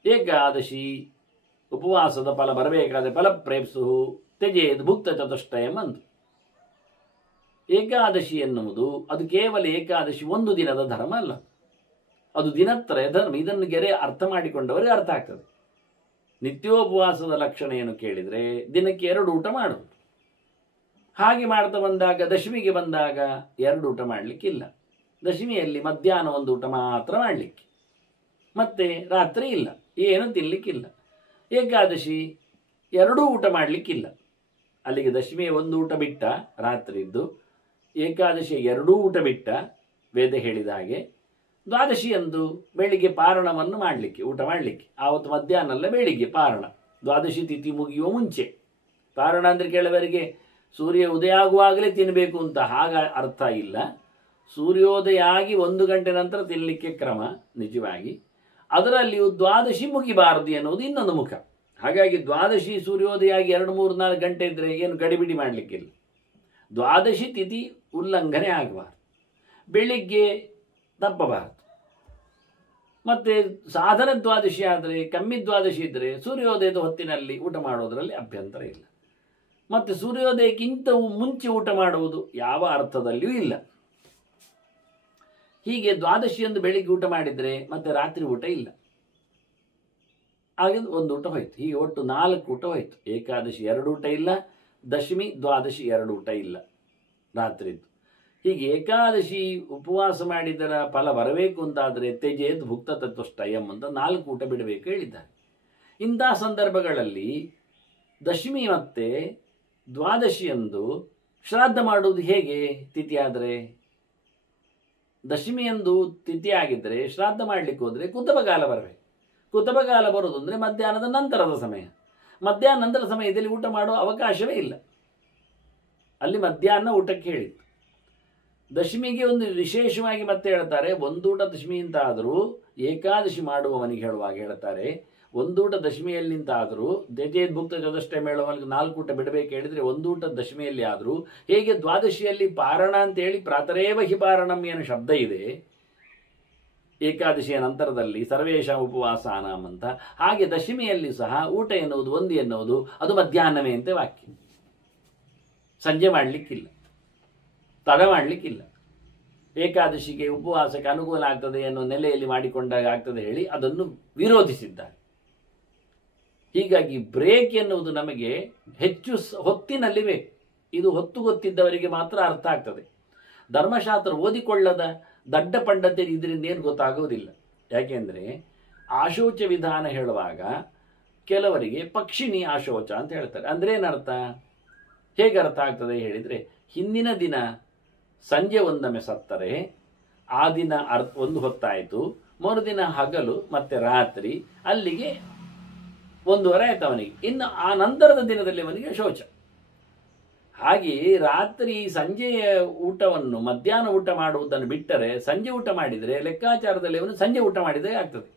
ಏಕಾದಶಿ ಉಪವಾಸದ ಫಲ ಬರಬೇಕಾದ ಫಲ ಪ್ರೇಪ್ಸು ತ್ಯಜೇದ್ ಭುಕ್ತ ಚತುಷ್ಟಯಂ ಅಂದು. ಏಕಾದಶಿ ಎನ್ನುವುದು ಅದು ಕೇವಲ ಏಕಾದಶಿ ಒಂದು ದಿನದ ಧರ್ಮ ಅಲ್ಲ, ಅದು ದಿನತ್ರಯ ಧರ್ಮ. ಇದನ್ನು ಗೆರೆ ಅರ್ಥ ಮಾಡಿಕೊಂಡವರಿಗೆ ಅರ್ಥ ಆಗ್ತದೆ. ನಿತ್ಯೋಪವಾಸದ ಲಕ್ಷಣ ಏನು ಕೇಳಿದರೆ ದಿನಕ್ಕೆ 2 ಊಟ ಮಾಡುವುದು. ಹಾಗೆ ಮಾಡ್ತಾ ಬಂದಾಗ ದಶಮಿಗೆ ಬಂದಾಗ 2 ಊಟ ಮಾಡಲಿಕ್ಕಿಲ್ಲ. ದಶಮಿಯಲ್ಲಿ ಮಧ್ಯಾಹ್ನ 1 ಊಟ ಮಾತ್ರ ಮಾಡಲಿಕ್ಕೆ, ಮತ್ತೆ ರಾತ್ರಿ ಇಲ್ಲ, ಏನು ತಿನ್ನಲಿಕ್ಕಿಲ್ಲ. ಏಕಾದಶಿ 2 ಊಟ ಮಾಡಲಿಕ್ಕಿಲ್ಲ. ಅಲ್ಲಿಗೆ ದಶಮಿಯ 1 ಊಟ ಬಿಟ್ಟ ರಾತ್ರಿದ್ದು, ಏಕಾದಶಿಯ 2 ಊಟ ಬಿಟ್ಟ ವೇದ ಹೇಳಿದ ಹಾಗೆ. ದ್ವಾದಶಿಯಂದು ಬೆಳಿಗ್ಗೆ ಪಾರಣವನ್ನು ಮಾಡಲಿಕ್ಕೆ, ಊಟ ಮಾಡಲಿಕ್ಕೆ. ಆವತ್ತು ಮಧ್ಯಾಹ್ನ ಅಲ್ಲ, ಬೆಳಿಗ್ಗೆ ಪಾರಣ. ದ್ವಾದಶಿ ತಿಥಿ ಮುಗಿಯುವ ಮುಂಚೆ ಪಾರಣ ಅಂದರೆ ಕೆಲವರಿಗೆ ಸೂರ್ಯ ಉದಯ ಆಗುವಾಗಲೇ ತಿನ್ನಬೇಕು ಅಂತ, ಹಾಗ ಅರ್ಥ ಇಲ್ಲ. ಸೂರ್ಯೋದಯ ಆಗಿ 1 ಗಂಟೆ ನಂತರ ತಿನ್ನಲಿಕ್ಕೆ ಕ್ರಮ ನಿಜವಾಗಿ. ಅದರಲ್ಲಿಯೂ ದ್ವಾದಶಿ ಮುಗಿಬಾರದು ಎನ್ನುವುದು ಇನ್ನೊಂದು ಮುಖ. ಹಾಗಾಗಿ ದ್ವಾದಶಿ ಸೂರ್ಯೋದಯ ಆಗಿ 2, 3, 4 ಗಂಟೆ ಇದ್ದರೆ ಏನು ಗಡಿಬಿಡಿ ಮಾಡಲಿಕ್ಕಿಲ್ಲ. ದ್ವಾದಶಿ ತಿಥಿ ಉಲ್ಲಂಘನೆ ಆಗಬಾರ್ದು, ಬೆಳಿಗ್ಗೆ ತಪ್ಪಬಾರದು. ಮತ್ತು ಸಾಧನ ದ್ವಾದಶಿ ಆದರೆ, ಕಮ್ಮಿ ದ್ವಾದಶಿ ಇದ್ದರೆ ಸೂರ್ಯೋದಯದ ಹೊತ್ತಿನಲ್ಲಿ ಊಟ ಮಾಡೋದರಲ್ಲಿ ಅಭ್ಯಂತರ ಇಲ್ಲ. ಮತ್ತು ಸೂರ್ಯೋದಯಕ್ಕಿಂತ ಮುಂಚೆ ಊಟ ಮಾಡುವುದು ಯಾವ ಅರ್ಥದಲ್ಲಿಯೂ ಇಲ್ಲ. ಹೀಗೆ ದ್ವಾದಶಿಯಂದು ಬೆಳಿಗ್ಗೆ ಊಟ ಮಾಡಿದರೆ ಮತ್ತೆ ರಾತ್ರಿ ಊಟ ಇಲ್ಲ, ಹಾಗೆ 1 ಊಟ ಹೋಯ್ತು. ಹೀಗೆ ಒಟ್ಟು 4 ಊಟ ಹೋಯ್ತು. ಏಕಾದಶಿ 2 ಊಟ ಇಲ್ಲ, ದಶಮಿ ದ್ವಾದಶಿ 2 ಊಟ ಇಲ್ಲ ರಾತ್ರಿದ್ದು. ಹೀಗೆ ಏಕಾದಶಿ ಉಪವಾಸ ಮಾಡಿದರ ಫಲ ಬರಬೇಕು ಅಂತಾದರೆ ತ್ಯಜೇತ್ ಭುಕ್ತ ತತ್ವಷ್ಟಯಂ ಅಂತ 4 ಊಟ ಬಿಡಬೇಕು ಹೇಳಿದ್ದಾರೆ. ಇಂಥ ಸಂದರ್ಭಗಳಲ್ಲಿ ದಶಮಿ ಮತ್ತೆ ದ್ವಾದಶಿಯಂದು ಶ್ರಾದ್ದ ಮಾಡುವುದು ಹೇಗೆ? ತಿಥಿ ಆದರೆ ದಶಮಿಯಂದು ತಿಥಿ ಆಗಿದ್ದರೆ ಶ್ರಾದ್ದ ಮಾಡಲಿಕ್ಕೆ ಹೋದರೆ ಕುತಪಕಾಲ ಬರಬೇಕು. ಕುತಪಕಾಲ ಬರೋದು ಅಂದರೆ ಮಧ್ಯಾಹ್ನದ ನಂತರದ ಸಮಯ. ಮಧ್ಯಾಹ್ನ ನಂತರ ಸಮಯದಲ್ಲಿ ಊಟ ಮಾಡುವ ಅವಕಾಶವೇ ಇಲ್ಲ. ಅಲ್ಲಿ ಮಧ್ಯಾಹ್ನ ಊಟಕ್ಕೆ ಹೇಳಿತ್ತು. ದಶಮಿಗೆ ಒಂದು ವಿಶೇಷವಾಗಿ ಮತ್ತೆ ಹೇಳ್ತಾರೆ, ಒಂದೂಟ ದಶಮಿ ಅಂತಾದರೂ ಏಕಾದಶಿ ಮಾಡುವವನಿಗೆ ಹೇಳುವಾಗ ಹೇಳ್ತಾರೆ, ಒಂದೂಟ ದಶಮಿಯಲ್ಲಿಂತಾದರೂ ತ್ಯಜೇದ್ಭುಕ್ತ ಚತುಷ್ಟಯ ಮೇಳುವವನಿಗೆ 4 ಊಟ ಬಿಡಬೇಕು ಹೇಳಿದರೆ ಒಂದೂಟ ದಶಮಿಯಲ್ಲಿ ಆದರೂ ಹೇಗೆ ದ್ವಾದಶಿಯಲ್ಲಿ ಪಾರಣ ಅಂತೇಳಿ ಪ್ರಾತರೇವ ಹಿ ಪಾರಣಂ ಏನು ಶಬ್ದ ಇದೆ ಏಕಾದಶಿಯ ನಂತರದಲ್ಲಿ ಸರ್ವೇಶ ಉಪವಾಸಾನಾಂ ಅಂತ, ಹಾಗೆ ದಶಮಿಯಲ್ಲಿ ಸಹ ಊಟ ಎನ್ನುವುದು ಒಂದು ಎನ್ನುವುದು ಅದು ಮಧ್ಯಾಹ್ನವೇ ಅಂತ ವಾಕ್ಯ. ಸಂಜೆ ಮಾಡಲಿಕ್ಕಿಲ್ಲ, ತಡ ಮಾಡಲಿಕ್ಕಿಲ್ಲ. ಏಕಾದಶಿಗೆ ಉಪವಾಸಕ್ಕೆ ಅನುಕೂಲ ಆಗ್ತದೆ ಎನ್ನುವ ನೆಲೆಯಲ್ಲಿ ಮಾಡಿಕೊಂಡಾಗ ಆಗ್ತದೆ ಹೇಳಿ ಅದನ್ನು ವಿರೋಧಿಸಿದ್ದಾರೆ. ಹೀಗಾಗಿ ಬ್ರೇಕ್ ಎನ್ನುವುದು ನಮಗೆ ಹೆಚ್ಚು ಹೊತ್ತಿನಲ್ಲಿ ಬೇಕು. ಇದು ಹೊತ್ತು ಗೊತ್ತಿದ್ದವರಿಗೆ ಮಾತ್ರ ಅರ್ಥ ಆಗ್ತದೆ. ಧರ್ಮಶಾಸ್ತ್ರ ಓದಿಕೊಳ್ಳದ ದಡ್ಡ ಪಂಡತೆ ಇದರಿಂದ ಏನು ಗೊತ್ತಾಗುವುದಿಲ್ಲ. ಯಾಕೆಂದರೆ ಆಶೋಚ ವಿಧಾನ ಹೇಳುವಾಗ ಕೆಲವರಿಗೆ ಪಕ್ಷಿಣಿ ಆಶೋಚ ಅಂತ ಹೇಳ್ತಾರೆ. ಅಂದರೆ ಏನರ್ಥ, ಹೇಗೆ ಅರ್ಥ ಆಗ್ತದೆ ಹೇಳಿದರೆ, ಹಿಂದಿನ ದಿನ ಸಂಜೆ ಒಂದೊಮ್ಮೆ ಸತ್ತರೆ ಆ ದಿನ ಒಂದು ಹೊತ್ತಾಯಿತು, ಮರುದಿನ ಹಗಲು ಮತ್ತೆ ರಾತ್ರಿ, ಅಲ್ಲಿಗೆ 1:30 ಆಯ್ತು ಅವನಿಗೆ. ಇನ್ನು ಆ ನಂತರದ ದಿನದಲ್ಲಿ ಅವನಿಗೆ ಶೌಚ. ಹಾಗೆ ರಾತ್ರಿ ಸಂಜೆಯ ಊಟವನ್ನು ಮಧ್ಯಾಹ್ನ ಊಟ ಮಾಡುವುದನ್ನು ಬಿಟ್ಟರೆ ಸಂಜೆ ಊಟ ಮಾಡಿದರೆ ಲೆಕ್ಕಾಚಾರದಲ್ಲಿ ಅವನು ಸಂಜೆ ಊಟ ಮಾಡಿದರೆ ಆಗ್ತದೆ.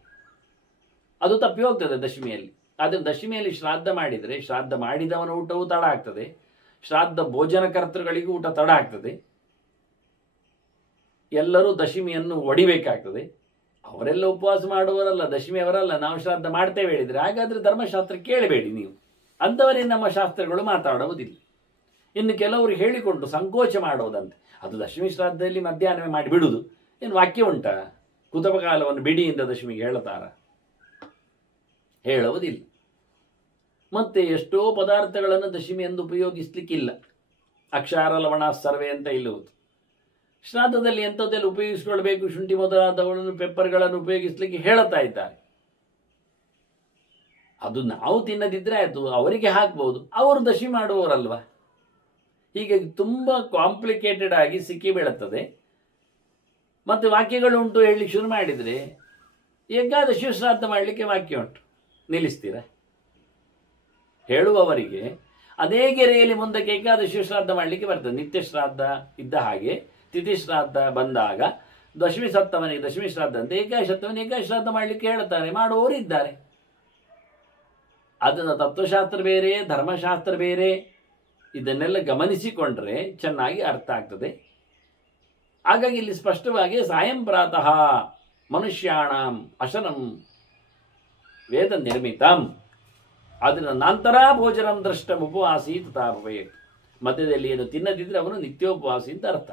ಅದು ತಪ್ಪಿ ಹೋಗ್ತದೆ ದಶಮಿಯಲ್ಲಿ. ಆದರೆ ದಶಮಿಯಲ್ಲಿ ಶ್ರಾದ್ದ ಮಾಡಿದರೆ ಶ್ರಾದ್ದ ಮಾಡಿದವನ ಊಟವೂ ತಡ ಆಗ್ತದೆ, ಶ್ರಾದ್ದ ಭೋಜನಕರ್ತೃಗಳಿಗೂ ಊಟ ತಡ ಆಗ್ತದೆ. ಎಲ್ಲರೂ ದಶಮಿಯನ್ನು ಒಡಿಬೇಕಾಗ್ತದೆ. ಅವರೆಲ್ಲ ಉಪವಾಸ ಮಾಡುವವರಲ್ಲ, ದಶಮಿಯವರಲ್ಲ. ನಾವು ಶ್ರಾದ್ದ ಮಾಡ್ತೇವೆ ಹೇಳಿದರೆ ಹಾಗಾದರೆ ಧರ್ಮಶಾಸ್ತ್ರ ಕೇಳಬೇಡಿ ನೀವು. ಅಂಥವರೇ ನಮ್ಮ ಶಾಸ್ತ್ರಗಳು ಮಾತಾಡುವುದಿಲ್ಲ. ಇನ್ನು ಕೆಲವರು ಹೇಳಿಕೊಂಡು ಸಂಕೋಚ ಮಾಡುವುದಂತೆ, ಅದು ದಶಮಿ ಶ್ರಾದ್ದದಲ್ಲಿ ಮಧ್ಯಾಹ್ನವೇ ಮಾಡಿ ಬಿಡುವುದು. ಏನು ವಾಕ್ಯ ಉಂಟಾ? ಕುತಪಕಾಲವನ್ನು ಬಿಡಿಯಿಂದ ದಶಮಿಗೆ ಹೇಳುತ್ತಾರ? ಹೇಳುವುದಿಲ್ಲ. ಮತ್ತೆ ಎಷ್ಟೋ ಪದಾರ್ಥಗಳನ್ನು ದಶಮಿ ಎಂದು ಉಪಯೋಗಿಸ್ಲಿಕ್ಕಿಲ್ಲ. ಅಕ್ಷಾರ ಲವಣ ಸರ್ವೆ ಅಂತ ಇಲ್ಲುವುದು. ಶ್ರಾದ್ದದಲ್ಲಿ ಎಂಥದ್ದೆಲ್ಲ ಉಪಯೋಗಿಸಿಕೊಳ್ಬೇಕು, ಶುಂಠಿ ಮೊದಲಾದವುಗಳನ್ನು ಪೆಪ್ಪರ್ಗಳನ್ನು ಉಪಯೋಗಿಸ್ಲಿಕ್ಕೆ ಹೇಳುತ್ತಾ ಇದ್ದಾರೆ. ಅದು ನಾವು ತಿನ್ನದಿದ್ರೆ ಆಯಿತು, ಅವರಿಗೆ ಹಾಕ್ಬಹುದು, ಅವರು ದಶಮಿ ಮಾಡುವವರಲ್ವ. ಹೀಗಾಗಿ ತುಂಬ ಕಾಂಪ್ಲಿಕೇಟೆಡ್ ಆಗಿ ಸಿಕ್ಕಿ ಬೀಳುತ್ತದೆ. ಮತ್ತು ವಾಕ್ಯಗಳು ಉಂಟು ಹೇಳಲಿಕ್ಕೆ ಶುರು ಮಾಡಿದರೆ ಏಕಾದಶಿ ಶ್ರಾದ್ದ ಮಾಡಲಿಕ್ಕೆ ವಾಕ್ಯ ಉಂಟು, ನಿಲ್ಲಿಸ್ತೀರ? ಹೇಳುವವರಿಗೆ ಅದೇ ಗೆರೆಯಲ್ಲಿ ಮುಂದಕ್ಕೆ ಏಕಾದಶಿ ಶ್ರಾದ್ದ ಮಾಡಲಿಕ್ಕೆ ಬರ್ತದೆ. ನಿತ್ಯ ಶ್ರಾದ್ದ ಇದ್ದ ಹಾಗೆ ತಿಥಿ ಶ್ರಾದ್ದ ಬಂದಾಗ ದಶಮಿ ಸತ್ತವನಿಗೆ ದಶಮಿ ಶ್ರಾದ್ದ ಅಂತ, ಏಕಾದಶಿ ಸತ್ತವನಿಗೆ ಏಕಾದಶಿ ಶ್ರಾದ್ದ ಮಾಡಲಿಕ್ಕೆ ಹೇಳ್ತಾರೆ, ಮಾಡುವವರು ಇದ್ದಾರೆ. ಅದನ್ನು ತತ್ವಶಾಸ್ತ್ರ ಬೇರೆ, ಧರ್ಮಶಾಸ್ತ್ರ ಬೇರೆ, ಇದನ್ನೆಲ್ಲ ಗಮನಿಸಿಕೊಂಡ್ರೆ ಚೆನ್ನಾಗಿ ಅರ್ಥ ಆಗ್ತದೆ. ಹಾಗಾಗಿ ಇಲ್ಲಿ ಸ್ಪಷ್ಟವಾಗಿ ಸಾಯಂ ಪ್ರಾತಃ ಮನುಷ್ಯಾಣಂ ಅಶನಂ ವೇದ ನಿರ್ಮಿತಂ, ಅದರ ನಂತರ ಭೋಜನಂ ದೃಷ್ಟಂ ಉಪವಾಸಿ ತಥಾ ಭವೇತ್. ಮಧ್ಯದಲ್ಲಿ ಏನು ತಿನ್ನದಿದ್ರೆ ಅವನು ನಿತ್ಯೋಪವಾಸಿ ಅಂತ ಅರ್ಥ.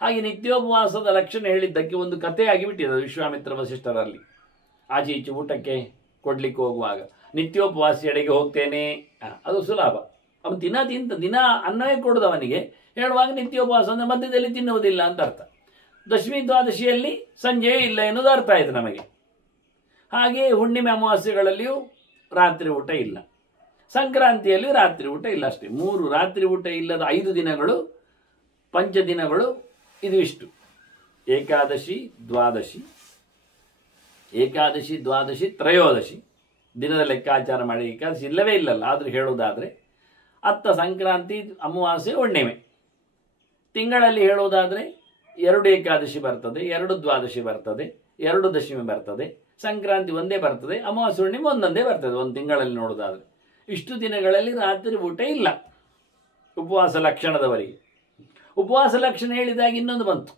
ಹಾಗೆ ನಿತ್ಯೋಪವಾಸದ ಲಕ್ಷಣ ಹೇಳಿದ್ದಕ್ಕೆ ಒಂದು ಕಥೆ ಆಗಿಬಿಟ್ಟಿದೆ ವಿಶ್ವಾಮಿತ್ರ ವಸಿಷ್ಠರಲ್ಲಿ. ಆಚೆ ಈಚೆ ಊಟಕ್ಕೆ ಕೊಡ್ಲಿಕ್ಕೆ ಹೋಗುವಾಗ ನಿತ್ಯೋಪವಾಸಿ ಎಡೆಗೆ ಹೋಗ್ತೇನೆ, ಅದು ಸುಲಭ. ಅವನು ದಿನ ಅನ್ನವೇ ಕೊಡುದು ಅವನಿಗೆ. ಹೇಳುವಾಗ ನಿತ್ಯೋಪವಾಸ ಅಂದರೆ ಮಧ್ಯದಲ್ಲಿ ತಿನ್ನುವುದಿಲ್ಲ ಅಂತ ಅರ್ಥ. ದಶಮಿ ದ್ವಾದಶಿಯಲ್ಲಿ ಸಂಜೆ ಇಲ್ಲ ಎನ್ನುವುದು ಅರ್ಥ ಆಯಿತು ನಮಗೆ. ಹಾಗೆ ಹುಣ್ಣಿಮೆ ಅಮಾವಾಸ್ಯೆಗಳಲ್ಲಿಯೂ ರಾತ್ರಿ ಊಟ ಇಲ್ಲ, ಸಂಕ್ರಾಂತಿಯಲ್ಲಿಯೂ ರಾತ್ರಿ ಊಟ ಇಲ್ಲ. ಅಷ್ಟೇ 3 ರಾತ್ರಿ ಊಟ ಇಲ್ಲದ 5 ದಿನಗಳು, ಪಂಚದಿನಗಳು. ಇದು ಇಷ್ಟು. ಏಕಾದಶಿ ದ್ವಾದಶಿ, ಏಕಾದಶಿ ದ್ವಾದಶಿ ತ್ರಯೋದಶಿ ದಿನದ ಲೆಕ್ಕಾಚಾರ ಮಾಡಿ ಏಕಾದಶಿ ಇಲ್ಲವೇ ಇಲ್ಲಲ್ಲ. ಆದರೂ ಹೇಳುವುದಾದರೆ ಅತ್ತ ಸಂಕ್ರಾಂತಿ, ಅಮಾವಾಸ್ಯೆ, ಹುಣ್ಣಿಮೆ. ತಿಂಗಳಲ್ಲಿ ಹೇಳುವುದಾದರೆ 2 ಏಕಾದಶಿ ಬರ್ತದೆ, 2 ದ್ವಾದಶಿ ಬರ್ತದೆ, 2 ದಶಮಿ ಬರ್ತದೆ, ಸಂಕ್ರಾಂತಿ ಒಂದೇ ಬರ್ತದೆ, ಅಮಾವಾಸ್ಯೆ ಹುಣ್ಣಿಮೆ ಒಂದೊಂದೇ ಬರ್ತದೆ ಒಂದು ತಿಂಗಳಲ್ಲಿ ನೋಡುವುದಾದರೆ. ಇಷ್ಟು ದಿನಗಳಲ್ಲಿ ರಾತ್ರಿ ಊಟ ಇಲ್ಲ ಉಪವಾಸ ಲಕ್ಷಣದವರಿಗೆ. ಉಪವಾಸ ಲಕ್ಷಣ ಹೇಳಿದಾಗ ಇನ್ನೊಂದು ಬಂತು,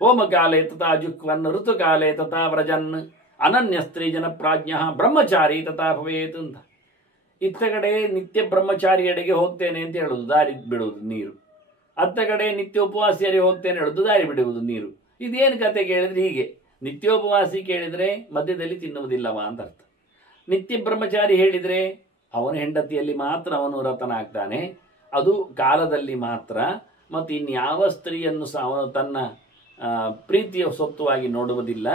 ಹೋಮಕಾಲೇ ತಥಾ ಜುಕ್ವನ್ ಋತುಕಾಲೇ ತಥಾ ವ್ರಜನ್ ಅನನ್ಯ ಸ್ತ್ರೀ ಜನ ಪ್ರಾಜ್ಞ ಬ್ರಹ್ಮಚಾರಿ ತಥಾ ಭವೇತ್ ಅಂತ. ಇತ್ತ ಕಡೆ ನಿತ್ಯ ಬ್ರಹ್ಮಚಾರಿಯಡೆಗೆ ಹೋಗ್ತೇನೆ ಅಂತ ಹೇಳುವುದು, ದಾರಿ ಬಿಡುವುದು ನೀರು. ಅತ್ತ ಕಡೆ ನಿತ್ಯ ಉಪವಾಸಿಯರಿಗೆ ಹೋಗ್ತೇನೆ ಹೇಳುವುದು, ದಾರಿ ಬಿಡುವುದು ನೀರು. ಇದೇನು ಕತೆ ಕೇಳಿದ್ರೆ ಹೀಗೆ. ನಿತ್ಯೋಪವಾಸಿ ಕೇಳಿದರೆ ಮಧ್ಯದಲ್ಲಿ ತಿನ್ನುವುದಿಲ್ಲವ ಅಂತ ಅರ್ಥ. ನಿತ್ಯ ಬ್ರಹ್ಮಚಾರಿ ಹೇಳಿದರೆ ಅವನ ಹೆಂಡತಿಯಲ್ಲಿ ಮಾತ್ರ ಅವನು ವ್ರತನಾಗ್ತಾನೆ, ಅದು ಕಾಲದಲ್ಲಿ ಮಾತ್ರ. ಮತ್ತು ಇನ್ಯಾವ ಸ್ತ್ರೀಯನ್ನು ಸಹ ಅವನು ತನ್ನ ಪ್ರೀತಿಯ ಸೊತ್ತುವಾಗಿ ನೋಡುವುದಿಲ್ಲ.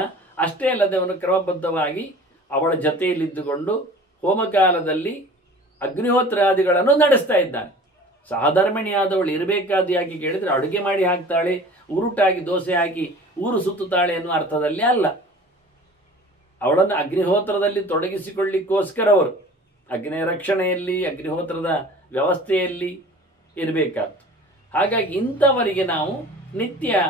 ಅಷ್ಟೇ ಅಲ್ಲದೆ ಅವನು ಕ್ರಮಬದ್ಧವಾಗಿ ಅವಳ ಜೊತೆಯಲ್ಲಿದ್ದುಕೊಂಡು ಹೋಮಕಾಲದಲ್ಲಿ ಅಗ್ನಿಹೋತ್ರಾದಿಗಳನ್ನು ನಡೆಸ್ತಾ ಇದ್ದಾನೆ. ಸಹಧರ್ಮಿಣಿಯಾದವಳು ಇರಬೇಕಾದ ಯಾಕೆ ಕೇಳಿದರೆ ಅಡುಗೆ ಮಾಡಿ ಹಾಕ್ತಾಳೆ, ಉರುಟಾಗಿ ದೋಸೆ ಹಾಕಿ ಊರು ಸುತ್ತುತ್ತಾಳೆ ಎನ್ನುವ ಅರ್ಥದಲ್ಲಿ ಅಲ್ಲ. ಅವಳನ್ನು ಅಗ್ನಿಹೋತ್ರದಲ್ಲಿ ತೊಡಗಿಸಿಕೊಳ್ಳಿಕ್ಕೋಸ್ಕರ ಅವರು ಅಗ್ನಿ ರಕ್ಷಣೆಯಲ್ಲಿ, ಅಗ್ನಿಹೋತ್ರದ ವ್ಯವಸ್ಥೆಯಲ್ಲಿ ಇರಬೇಕಾದ್ದು. ಹಾಗಾಗಿ ಇಂಥವರಿಗೆ ನಾವು ನಿತ್ಯ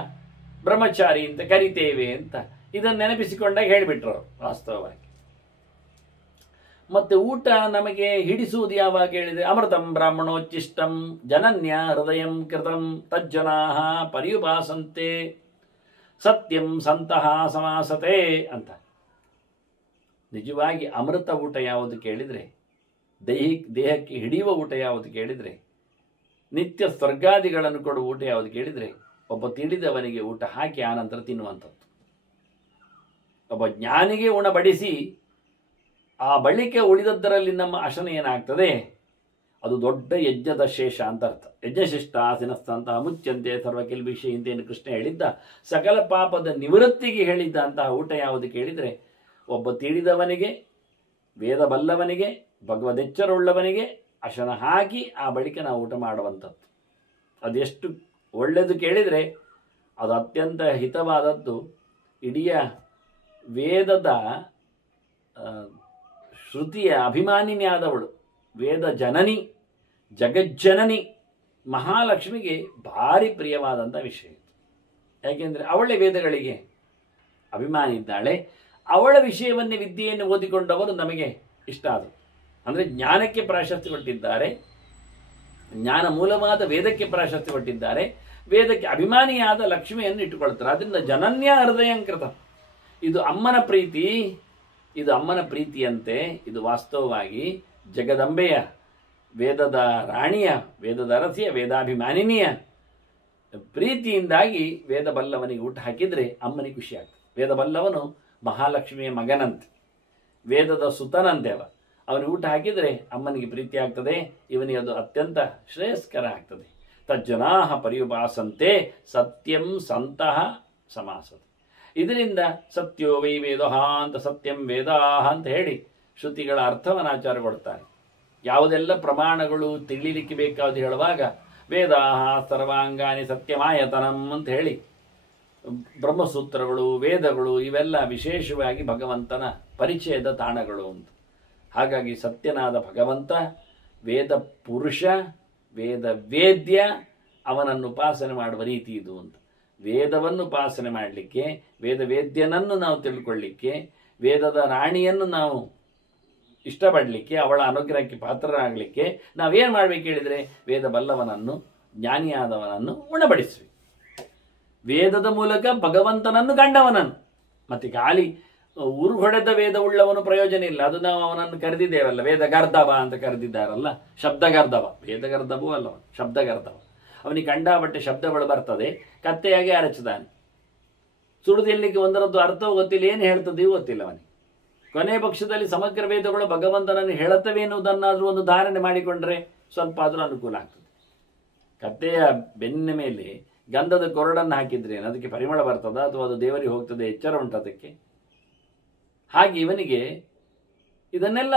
ಬ್ರಹ್ಮಚಾರಿ ಅಂತ ಕರಿತೇವೆ ಅಂತ ಇದನ್ನು ನೆನಪಿಸಿಕೊಂಡಾಗ ಹೇಳಿಬಿಟ್ರು ವಾಸ್ತವವಾಗಿ. ಮತ್ತೆ ಊಟ ನಮಗೆ ಹಿಡಿಸುವುದು ಯಾವಾಗ ಹೇಳಿದರೆ, ಅಮೃತಂ ಬ್ರಾಹ್ಮಣೋಚ್ಚಿಷ್ಟಂ ಜನನ್ಯ ಹೃದಯಂ ಕೃತಂ ತಜ್ಜನಾಹ ಪರ್ಯುಪಾಸಂತೆ ಸತ್ಯಂ ಸಂತಹ ಸಮಾಸತೆ ಅಂತ. ನಿಜವಾಗಿ ಅಮೃತ ಊಟ ಯಾವುದು ಕೇಳಿದರೆ, ದೇಹಕ್ಕೆ ಹಿಡಿಯುವ ಊಟ ಯಾವುದು ಕೇಳಿದರೆ, ನಿತ್ಯ ಸ್ವರ್ಗಾದಿಗಳನ್ನು ಕೊಡುವ ಊಟ ಯಾವುದು ಕೇಳಿದರೆ, ಒಬ್ಬ ತಿಳಿದವನಿಗೆ ಊಟ ಹಾಕಿ ಆನಂತರ ತಿನ್ನುವಂಥದ್ದು. ಒಬ್ಬ ಜ್ಞಾನಿಗೆ ಉಣಬಡಿಸಿ ಆ ಬಳಿಕ ಉಳಿದದ್ದರಲ್ಲಿ ನಮ್ಮ ಅಶನ ಏನಾಗ್ತದೆ, ಅದು ದೊಡ್ಡ ಯಜ್ಞದ ಶೇಷ ಅಂತ ಅರ್ಥ. ಯಜ್ಞಶಿಷ್ಟ ಆಸಿನಸ್ತಂತಹ ಮುಚ್ಚಂತೆ ಸರ್ವಕಿಲ್ಬಿಷಿ ಇಂತೇನು ಕೃಷ್ಣ ಹೇಳಿದ್ದ ಸಕಲ ಪಾಪದ ನಿವೃತ್ತಿಗೆ ಹೇಳಿದ್ದ ಅಂತಹ ಊಟ ಯಾವುದು ಕೇಳಿದರೆ, ಒಬ್ಬ ತಿಳಿದವನಿಗೆ, ವೇದ ಬಲ್ಲವನಿಗೆ, ಭಗವದೆಚ್ಚರವುಳ್ಳವನಿಗೆ ಅಶನ ಹಾಕಿ ಆ ಬಳಿಕ ನಾವು ಊಟ ಮಾಡುವಂಥದ್ದು. ಅದೆಷ್ಟು ಒಳ್ಳೆಯದು ಕೇಳಿದರೆ, ಅದು ಅತ್ಯಂತ ಹಿತವಾದದ್ದು. ಇಡೀ ವೇದದ ಶ್ರುತಿಯ ಅಭಿಮಾನಿನಿ ಆದವಳು, ವೇದ ಜನನಿ, ಜಗಜ್ಜನನಿ ಮಹಾಲಕ್ಷ್ಮಿಗೆ ಭಾರಿ ಪ್ರಿಯವಾದಂಥ ವಿಷಯ. ಯಾಕೆಂದರೆ ಅವಳೇ ವೇದಗಳಿಗೆ ಅಭಿಮಾನಿ ಇದ್ದಾಳೆ. ಅವಳ ವಿಷಯವನ್ನೇ ವಿದ್ಯೆಯನ್ನು ಓದಿಕೊಂಡವರು ನಮಗೆ ಇಷ್ಟ ಆದರು. ಅಂದರೆ ಜ್ಞಾನಕ್ಕೆ ಪ್ರಾಶಸ್ತ್ಯ ಕೊಟ್ಟಿದ್ದಾರೆ, ಜ್ಞಾನ ಮೂಲವಾದ ವೇದಕ್ಕೆ ಪ್ರಾಶಸ್ತ್ಯ ಕೊಟ್ಟಿದ್ದಾರೆ, ವೇದಕ್ಕೆ ಅಭಿಮಾನಿಯಾದ ಲಕ್ಷ್ಮಿಯನ್ನು ಇಟ್ಟುಕೊಳ್ತಾರೆ. ಅದರಿಂದ ಜನನ್ಯ ಹೃದಯಂಕೃತ. ಇದು ಅಮ್ಮನ ಪ್ರೀತಿ, ಇದು ಅಮ್ಮನ ಪ್ರೀತಿಯಂತೆ. ಇದು ವಾಸ್ತವವಾಗಿ ಜಗದಂಬೆಯ, ವೇದದ ರಾಣಿಯ, ವೇದದ ಅರಸಿಯ, ವೇದಾಭಿಮಾನಿನಿಯ ಪ್ರೀತಿಯಿಂದಾಗಿ ವೇದ ಬಲ್ಲವನಿಗೆ ಊಟ ಹಾಕಿದರೆ ಅಮ್ಮನಿಗೆ ಖುಷಿ ಆಗ್ತದೆ. ವೇದ ಬಲ್ಲವನು ಮಹಾಲಕ್ಷ್ಮಿಯ ಮಗನಂತೆ, ವೇದದ ಸುತನಂತೆ. ಅವನಿಗೆ ಊಟ ಹಾಕಿದರೆ ಅಮ್ಮನಿಗೆ ಪ್ರೀತಿ ಆಗ್ತದೆ, ಇವನಿಗೆ ಅದು ಅತ್ಯಂತ ಶ್ರೇಯಸ್ಕರ ಆಗ್ತದೆ. ತಜ್ಜನಾಹ ಪರ್ಯುಪಾಸಂತೆ ಸತ್ಯಂ ಸಂತಹ ಸಮಾಸತೆ. ಇದರಿಂದ ಸತ್ಯೋ ವೈ ವೇದಃ ಅಂತ, ಸತ್ಯಂ ವೇದಾಹ ಅಂತ ಹೇಳಿ ಶ್ರುತಿಗಳ ಅರ್ಥವನ್ನು ಆಚಾರ ಕೊಡ್ತಾರೆ. ಯಾವುದೆಲ್ಲ ಪ್ರಮಾಣಗಳು ತಿಳಿಲಿಕ್ಕೆ ಬೇಕಾದ ಹೇಳುವಾಗ ವೇದಾಹ ಸರ್ವಾಂಗಾನಿ ಸತ್ಯಮಾಯತನಂ ಅಂತ ಹೇಳಿ ಬ್ರಹ್ಮಸೂತ್ರಗಳು, ವೇದಗಳು ಇವೆಲ್ಲ ವಿಶೇಷವಾಗಿ ಭಗವಂತನ ಪರಿಚಯದ ತಾಣಗಳು ಅಂತ. ಹಾಗಾಗಿ ಸತ್ಯನಾದ ಭಗವಂತ ವೇದ ಪುರುಷ, ವೇದ ವೇದ್ಯ, ಅವನನ್ನು ಉಪಾಸನೆ ಮಾಡುವ ರೀತಿ ಇದು ಅಂತ. ವೇದವನ್ನು ಉಪಾಸನೆ ಮಾಡಲಿಕ್ಕೆ, ವೇದ ವೇದ್ಯನನ್ನು ನಾವು ತಿಳ್ಕೊಳ್ಳಿಕ್ಕೆ, ವೇದದ ರಾಣಿಯನ್ನು ನಾವು ಇಷ್ಟಪಡಲಿಕ್ಕೆ, ಅವಳ ಅನುಗ್ರಹಕ್ಕೆ ಪಾತ್ರರಾಗಲಿಕ್ಕೆ ನಾವೇನು ಮಾಡಬೇಕು ಹೇಳಿದರೆ, ವೇದ ಬಲ್ಲವನನ್ನು, ಜ್ಞಾನಿಯಾದವನನ್ನು ಉಣಬಡಿಸಬೇಕು. ವೇದದ ಮೂಲಕ ಭಗವಂತನನ್ನು ಕಂಡವನನ್ನು. ಮತ್ತು ಖಾಲಿ ಉರು ಹೊಡೆದ ವೇದ ಉಳ್ಳವನು ಪ್ರಯೋಜನ ಇಲ್ಲ. ಅದು ನಾವು ಅವನನ್ನು ಕರೆದಿದ್ದೇವಲ್ಲ, ವೇದಗರ್ಧವ ಅಂತ ಕರೆದಿದ್ದಾರಲ್ಲ, ಶಬ್ದಗರ್ಧವ. ವೇದಗರ್ಧವೂ ಅಲ್ಲವ, ಶಬ್ದಗರ್ಧವ. ಅವನಿಗೆ ಕಂಡಾಬಟ್ಟೆ ಶಬ್ದಗಳು ಬರ್ತದೆ, ಕತ್ತೆಯಾಗಿ ಅರಚಿದಾನೆ. ಸುಡುದಿಲ್ಲಿಕ್ಕೆ ಒಂದರದ್ದು ಅರ್ಥವೂ ಗೊತ್ತಿಲ್ಲ, ಏನು ಹೇಳ್ತದೆಯೂ ಗೊತ್ತಿಲ್ಲ ಅವನಿಗೆ. ಕೊನೆ ಪಕ್ಷದಲ್ಲಿ ಸಮಗ್ರ ವೇದಗಳು ಭಗವಂತನನ್ನು ಹೇಳುತ್ತವೆ ಎನ್ನುವುದನ್ನಾದರೂ ಒಂದು ಧಾರಣೆ ಮಾಡಿಕೊಂಡ್ರೆ ಸ್ವಲ್ಪ ಆದರೂ ಅನುಕೂಲ ಆಗ್ತದೆ. ಕತ್ತೆಯ ಬೆನ್ನ ಮೇಲೆ ಗಂಧದ ಕೊರಡನ್ನು ಹಾಕಿದ್ರೆ ಅದಕ್ಕೆ ಪರಿಮಳ ಬರ್ತದ, ಅಥವಾ ಅದು ದೇವರಿಗೆ ಹೋಗ್ತದೆ, ಎಚ್ಚರ ಉಂಟು ಅದಕ್ಕೆ. ಹಾಗೆ ಇವನಿಗೆ ಇದನ್ನೆಲ್ಲ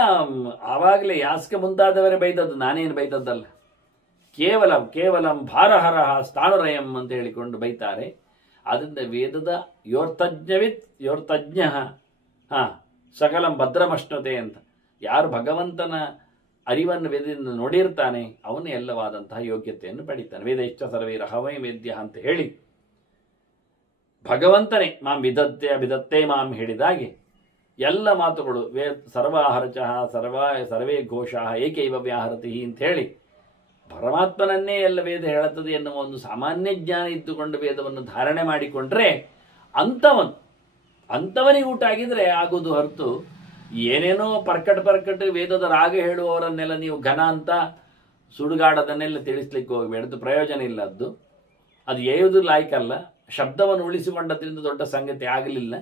ಆವಾಗಲೇ ಯಾಸ್ಕ ಮುಂತಾದವರೇ ಬೈದದ್ದು, ನಾನೇನು ಬೈದದ್ದಲ್ಲ. ಕೇವಲಂ ಭಾರಹರಹ ಸ್ಥಾಣುರಯಂ ಅಂತ ಹೇಳಿಕೊಂಡು ಬೈತಾರೆ. ಆದ್ದರಿಂದ ವೇದದ ಯೋರ್ತಜ್ಞ ಸಕಲಂ ಭದ್ರಮಶ್ನತೆ ಅಂತ. ಯಾರು ಭಗವಂತನ ಅರಿವನ್ನು ವೇದದಿಂದ ನೋಡಿರ್ತಾನೆ ಅವನು ಎಲ್ಲವಾದಂತಹ ಯೋಗ್ಯತೆಯನ್ನು ಪಡಿತಾನೆ. ವೇದ ಇಷ್ಟ ಸರ್ವೈರಹವೈ ವೇದ್ಯ ಅಂತ ಹೇಳಿ ಭಗವಂತನೇ ಮಾಂ ವಿಧತ್ತೆ ಮಾಂ ಹೇಳಿದಾಗೆ ಎಲ್ಲ ಮಾತುಗಳು ಸರ್ವಾಹರಚಃ ಸರ್ವೇ ಘೋಷಃ ಏಕೈವ ವ್ಯಾಹರತಿ ಅಂತ ಹೇಳಿ ಪರಮಾತ್ಮನನ್ನೇ ಎಲ್ಲ ವೇದ ಹೇಳುತ್ತದೆ ಎನ್ನುವ ಒಂದು ಸಾಮಾನ್ಯ ಜ್ಞಾನ ಇದ್ದುಕೊಂಡು ವೇದವನ್ನು ಧಾರಣೆ ಮಾಡಿಕೊಂಡ್ರೆ ಅಂಥವನಿಗೆ ಊಟ ಆಗಿದ್ರೆ ಆಗುವುದು ಹೊರತು ಏನೇನೋ ಪರ್ಕಟ್ ವೇದದ ರಾಗ ಹೇಳುವವರನ್ನೆಲ್ಲ ನೀವು ಘನ ಅಂತ ಸುಡುಗಾಡದನ್ನೆಲ್ಲ ತಿಳಿಸ್ಲಿಕ್ಕೆ ಹೋಗಬೇಡದು, ಪ್ರಯೋಜನ ಇಲ್ಲದ್ದು. ಅದು ಏವುದು ಲಾಯ್ಕಲ್ಲ. ಶಬ್ದವನ್ನು ಉಳಿಸಿಕೊಂಡದ್ರಿಂದ ದೊಡ್ಡ ಸಂಗತಿ ಆಗಲಿಲ್ಲ.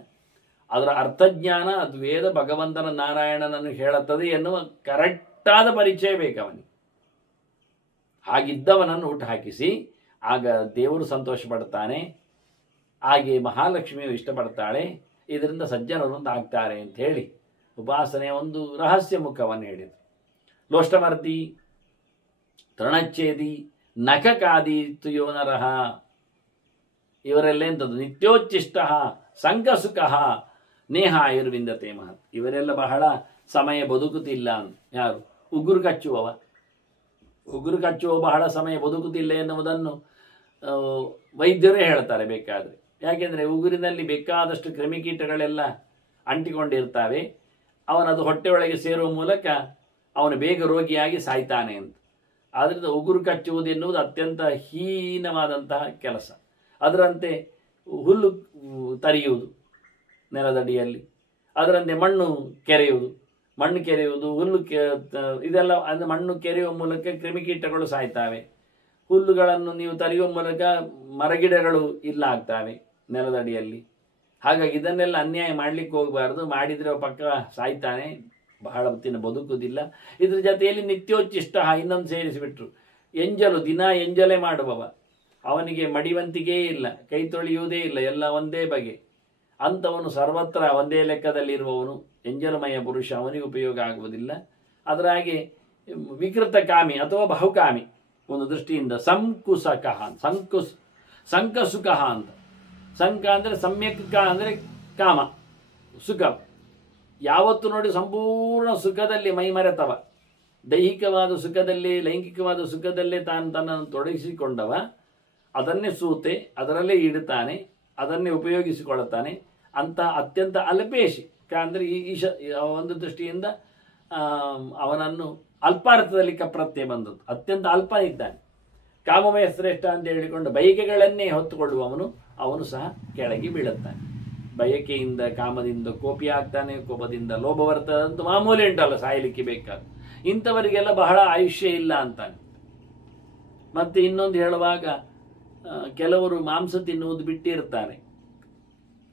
ಅದರ ಅರ್ಥಜ್ಞಾನ, ಅದು ವೇದ ಭಗವಂತನ ನಾರಾಯಣನನ್ನು ಹೇಳುತ್ತದೆ ಎನ್ನುವ ಕರೆಕ್ಟಾದ ಪರಿಚಯ ಬೇಕವನಿಗೆ. ಹಾಗಿದ್ದವನನ್ನು ಊಟ ಹಾಕಿಸಿ ಆಗ ದೇವರು ಸಂತೋಷ ಪಡ್ತಾನೆ, ಹಾಗೆ ಮಹಾಲಕ್ಷ್ಮಿಯು ಇಷ್ಟಪಡ್ತಾಳೆ. ಇದರಿಂದ ಸಜ್ಜನರು ಆಗ್ತಾರೆ ಅಂತ ಹೇಳಿ ಉಪಾಸನೆಯ ಒಂದು ರಹಸ್ಯ ಮುಖವನ್ನು ಹೇಳಿದರು. ಲೋಷ್ಟಮರ್ದಿ, ತೃಣಚ್ಛೇದಿ, ನಖಕಾದಿ ತುಯೋ ನರಹ, ಇವರೆಲ್ಲ ಎಂಥದ್ದು? ನಿತ್ಯೋಚ್ಚಿಷ್ಟ ಸಂಕಸುಖ ನೇಹ ಆಯುರ್ವಿಂದತೆ ಮಹತ್. ಇವರೆಲ್ಲ ಬಹಳ ಸಮಯ ಬದುಕುತ್ತಿಲ್ಲ. ಯಾರು? ಉಗುರು ಕಚ್ಚುವವ. ಉಗುರು ಕಚ್ಚುವ ಬಹಳ ಸಮಯ ಬದುಕುತ್ತಿಲ್ಲ ಎನ್ನುವುದನ್ನು ವೈದ್ಯರೇ ಹೇಳ್ತಾರೆ ಬೇಕಾದರೆ. ಯಾಕೆಂದರೆ ಉಗುರಿನಲ್ಲಿ ಬೇಕಾದಷ್ಟು ಕ್ರಿಮಿಕೀಟಗಳೆಲ್ಲ ಅಂಟಿಕೊಂಡಿರ್ತವೆ. ಅವನದು ಹೊಟ್ಟೆಯೊಳಗೆ ಸೇರುವ ಮೂಲಕ ಅವನು ಬೇಗ ರೋಗಿಯಾಗಿ ಸಾಯ್ತಾನೆ ಅಂತ. ಆದ್ದರಿಂದ ಉಗುರು ಕಚ್ಚುವುದು ಎನ್ನುವುದು ಅತ್ಯಂತ ಹೀನವಾದಂತಹ ಕೆಲಸ. ಅದರಂತೆ ಹುಲ್ಲು ತರಿಯುವುದು ನೆಲದಡಿಯಲ್ಲಿ, ಅದರಂತೆ ಮಣ್ಣು ಕೆರೆಯುವುದು, ಹುಲ್ಲು ಇದೆಲ್ಲ ಅಂದರೆ ಮಣ್ಣು ಕೆರೆಯುವ ಮೂಲಕ ಕ್ರಿಮಿಕೀಟಗಳು ಸಾಯ್ತಾವೆ. ಹುಲ್ಲುಗಳನ್ನು ನೀವು ತರಿಯುವ ಮೂಲಕ ಮರಗಿಡಗಳು ಇಲ್ಲ ಆಗ್ತವೆ ನೆಲದಡಿಯಲ್ಲಿ. ಹಾಗಾಗಿ ಇದನ್ನೆಲ್ಲ ಅನ್ಯಾಯ ಮಾಡಲಿಕ್ಕೆ ಹೋಗಬಾರ್ದು. ಮಾಡಿದರೆ ಪಕ್ಕ ಸಾಯ್ತಾನೆ, ಬಹಳ ಹೊತ್ತಿನ ಬದುಕುವುದಿಲ್ಲ. ಇದ್ರ ಜೊತೆಯಲ್ಲಿ ನಿತ್ಯೋಚ್ಚಿಷ್ಟ ಇನ್ನೊಂದು ಸೇರಿಸಿಬಿಟ್ರು. ಎಂಜಲು, ದಿನ ಎಂಜಲೇ ಮಾಡುವವ, ಅವನಿಗೆ ಮಡಿವಂತಿಗೆ ಇಲ್ಲ, ಕೈ ತೊಳೆಯುವುದೇ ಇಲ್ಲ, ಎಲ್ಲ ಒಂದೇ ಬಗೆ ಅಂಥವನು ಸರ್ವತ್ರ ಒಂದೇ ಲೆಕ್ಕದಲ್ಲಿರುವವನು ಎಂಜಲಮಯ ಪುರುಷ, ಅವನಿಗೆ ಉಪಯೋಗ ಆಗುವುದಿಲ್ಲ. ಅದರ ಹಾಗೆ ವಿಕೃತ ಕಾಮಿ ಅಥವಾ ಬಹುಕಾಮಿ ಒಂದು ದೃಷ್ಟಿಯಿಂದ ಸಂಕಸುಖ ಅಂತ. ಸಂಕ ಅಂದರೆ ಸಮ್ಯಕ್ ಅಂದರೆ ಕಾಮ, ಸುಖ. ಯಾವತ್ತು ನೋಡಿ ಸಂಪೂರ್ಣ ಸುಖದಲ್ಲಿ ಮೈಮರೆತವ, ದೈಹಿಕವಾದ ಸುಖದಲ್ಲಿ, ಲೈಂಗಿಕವಾದ ಸುಖದಲ್ಲೇ ತನ್ನನ್ನು ತೊಡಗಿಸಿಕೊಂಡವ, ಅದನ್ನೇ ಸೂತೆ, ಅದರಲ್ಲೇ ಇಡುತ್ತಾನೆ, ಅದನ್ನೇ ಉಪಯೋಗಿಸಿಕೊಳ್ಳುತ್ತಾನೆ ಅಂತ ಅತ್ಯಂತ ಅಲ್ಪೇಶಿ. ಅಂದರೆ ಒಂದು ದೃಷ್ಟಿಯಿಂದ ಅವನನ್ನು ಅಲ್ಪಾರ್ಥದಲ್ಲಿ ಕಪ್ರತ್ಯೆ ಬಂದದ್ದು. ಅತ್ಯಂತ ಅಲ್ಪ ಇದ್ದಾನೆ. ಕಾಮಮಯ ಶ್ರೇಷ್ಠ ಅಂತ ಹೇಳಿಕೊಂಡು ಬಯಕೆಗಳನ್ನೇ ಹೊತ್ತುಕೊಳ್ಳುವವನು ಅವನು ಸಹ ಕೆಳಗೆ ಬೀಳುತ್ತಾನೆ. ಬಯಕೆಯಿಂದ ಕಾಮದಿಂದ ಕೋಪಿ ಆಗ್ತಾನೆ, ಕೋಪದಿಂದ ಲೋಭ ಬರ್ತದೆ ಅಂತ ಮಾಮೂಲಿ ಉಂಟಲ್ಲ, ಸಾಯಲಿಕ್ಕೆ ಬೇಕಾದ. ಇಂಥವರಿಗೆಲ್ಲ ಬಹಳ ಆಯುಷ್ಯ ಇಲ್ಲ ಅಂತಾನೆ. ಮತ್ತೆ ಇನ್ನೊಂದು ಹೇಳುವಾಗ, ಕೆಲವರು ಮಾಂಸ ತಿನ್ನುವುದು ಬಿಟ್ಟಿರ್ತಾರೆ,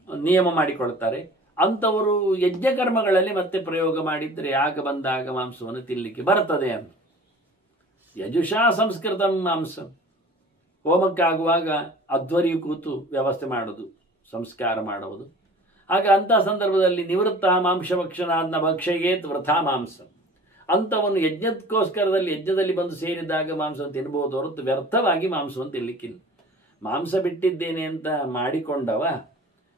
ನಿಯಮ ಮಾಡಿಕೊಳ್ತಾರೆ. ಅಂಥವರು ಯಜ್ಞಕರ್ಮಗಳಲ್ಲಿ ಮತ್ತೆ ಪ್ರಯೋಗ ಮಾಡಿದರೆ ಆಗ ಬಂದಾಗ ಮಾಂಸವನ್ನು ತಿನ್ನಲಿಕ್ಕೆ ಬರ್ತದೆ ಅಂತ. ಯಜುಷಾ ಸಂಸ್ಕೃತ ಮಾಂಸ, ಹೋಮಕ್ಕಾಗುವಾಗ ಅಧ್ವರಿಯು ಕೂತು ವ್ಯವಸ್ಥೆ ಮಾಡೋದು, ಸಂಸ್ಕಾರ ಮಾಡುವುದು. ಆಗ ಅಂಥ ಸಂದರ್ಭದಲ್ಲಿ ನಿವೃತ್ತ ಮಾಂಸಭಕ್ಷಣಾದ್ನ ಭಕ್ಷಯೇತ್ ವೃಥಾ ಮಾಂಸ, ಅಂಥವನ್ನು ಯಜ್ಞದಲ್ಲಿ ಬಂದು ಸೇರಿದಾಗ ಮಾಂಸವನ್ನು ತಿನ್ಬಹುದು ಹೊರತು ವ್ಯರ್ಥವಾಗಿ ಮಾಂಸವನ್ನು ತಿನ್ನಲಿಕ್ಕಿಲ್ಲ. ಮಾಂಸ ಬಿಟ್ಟಿದ್ದೇನೆ ಅಂತ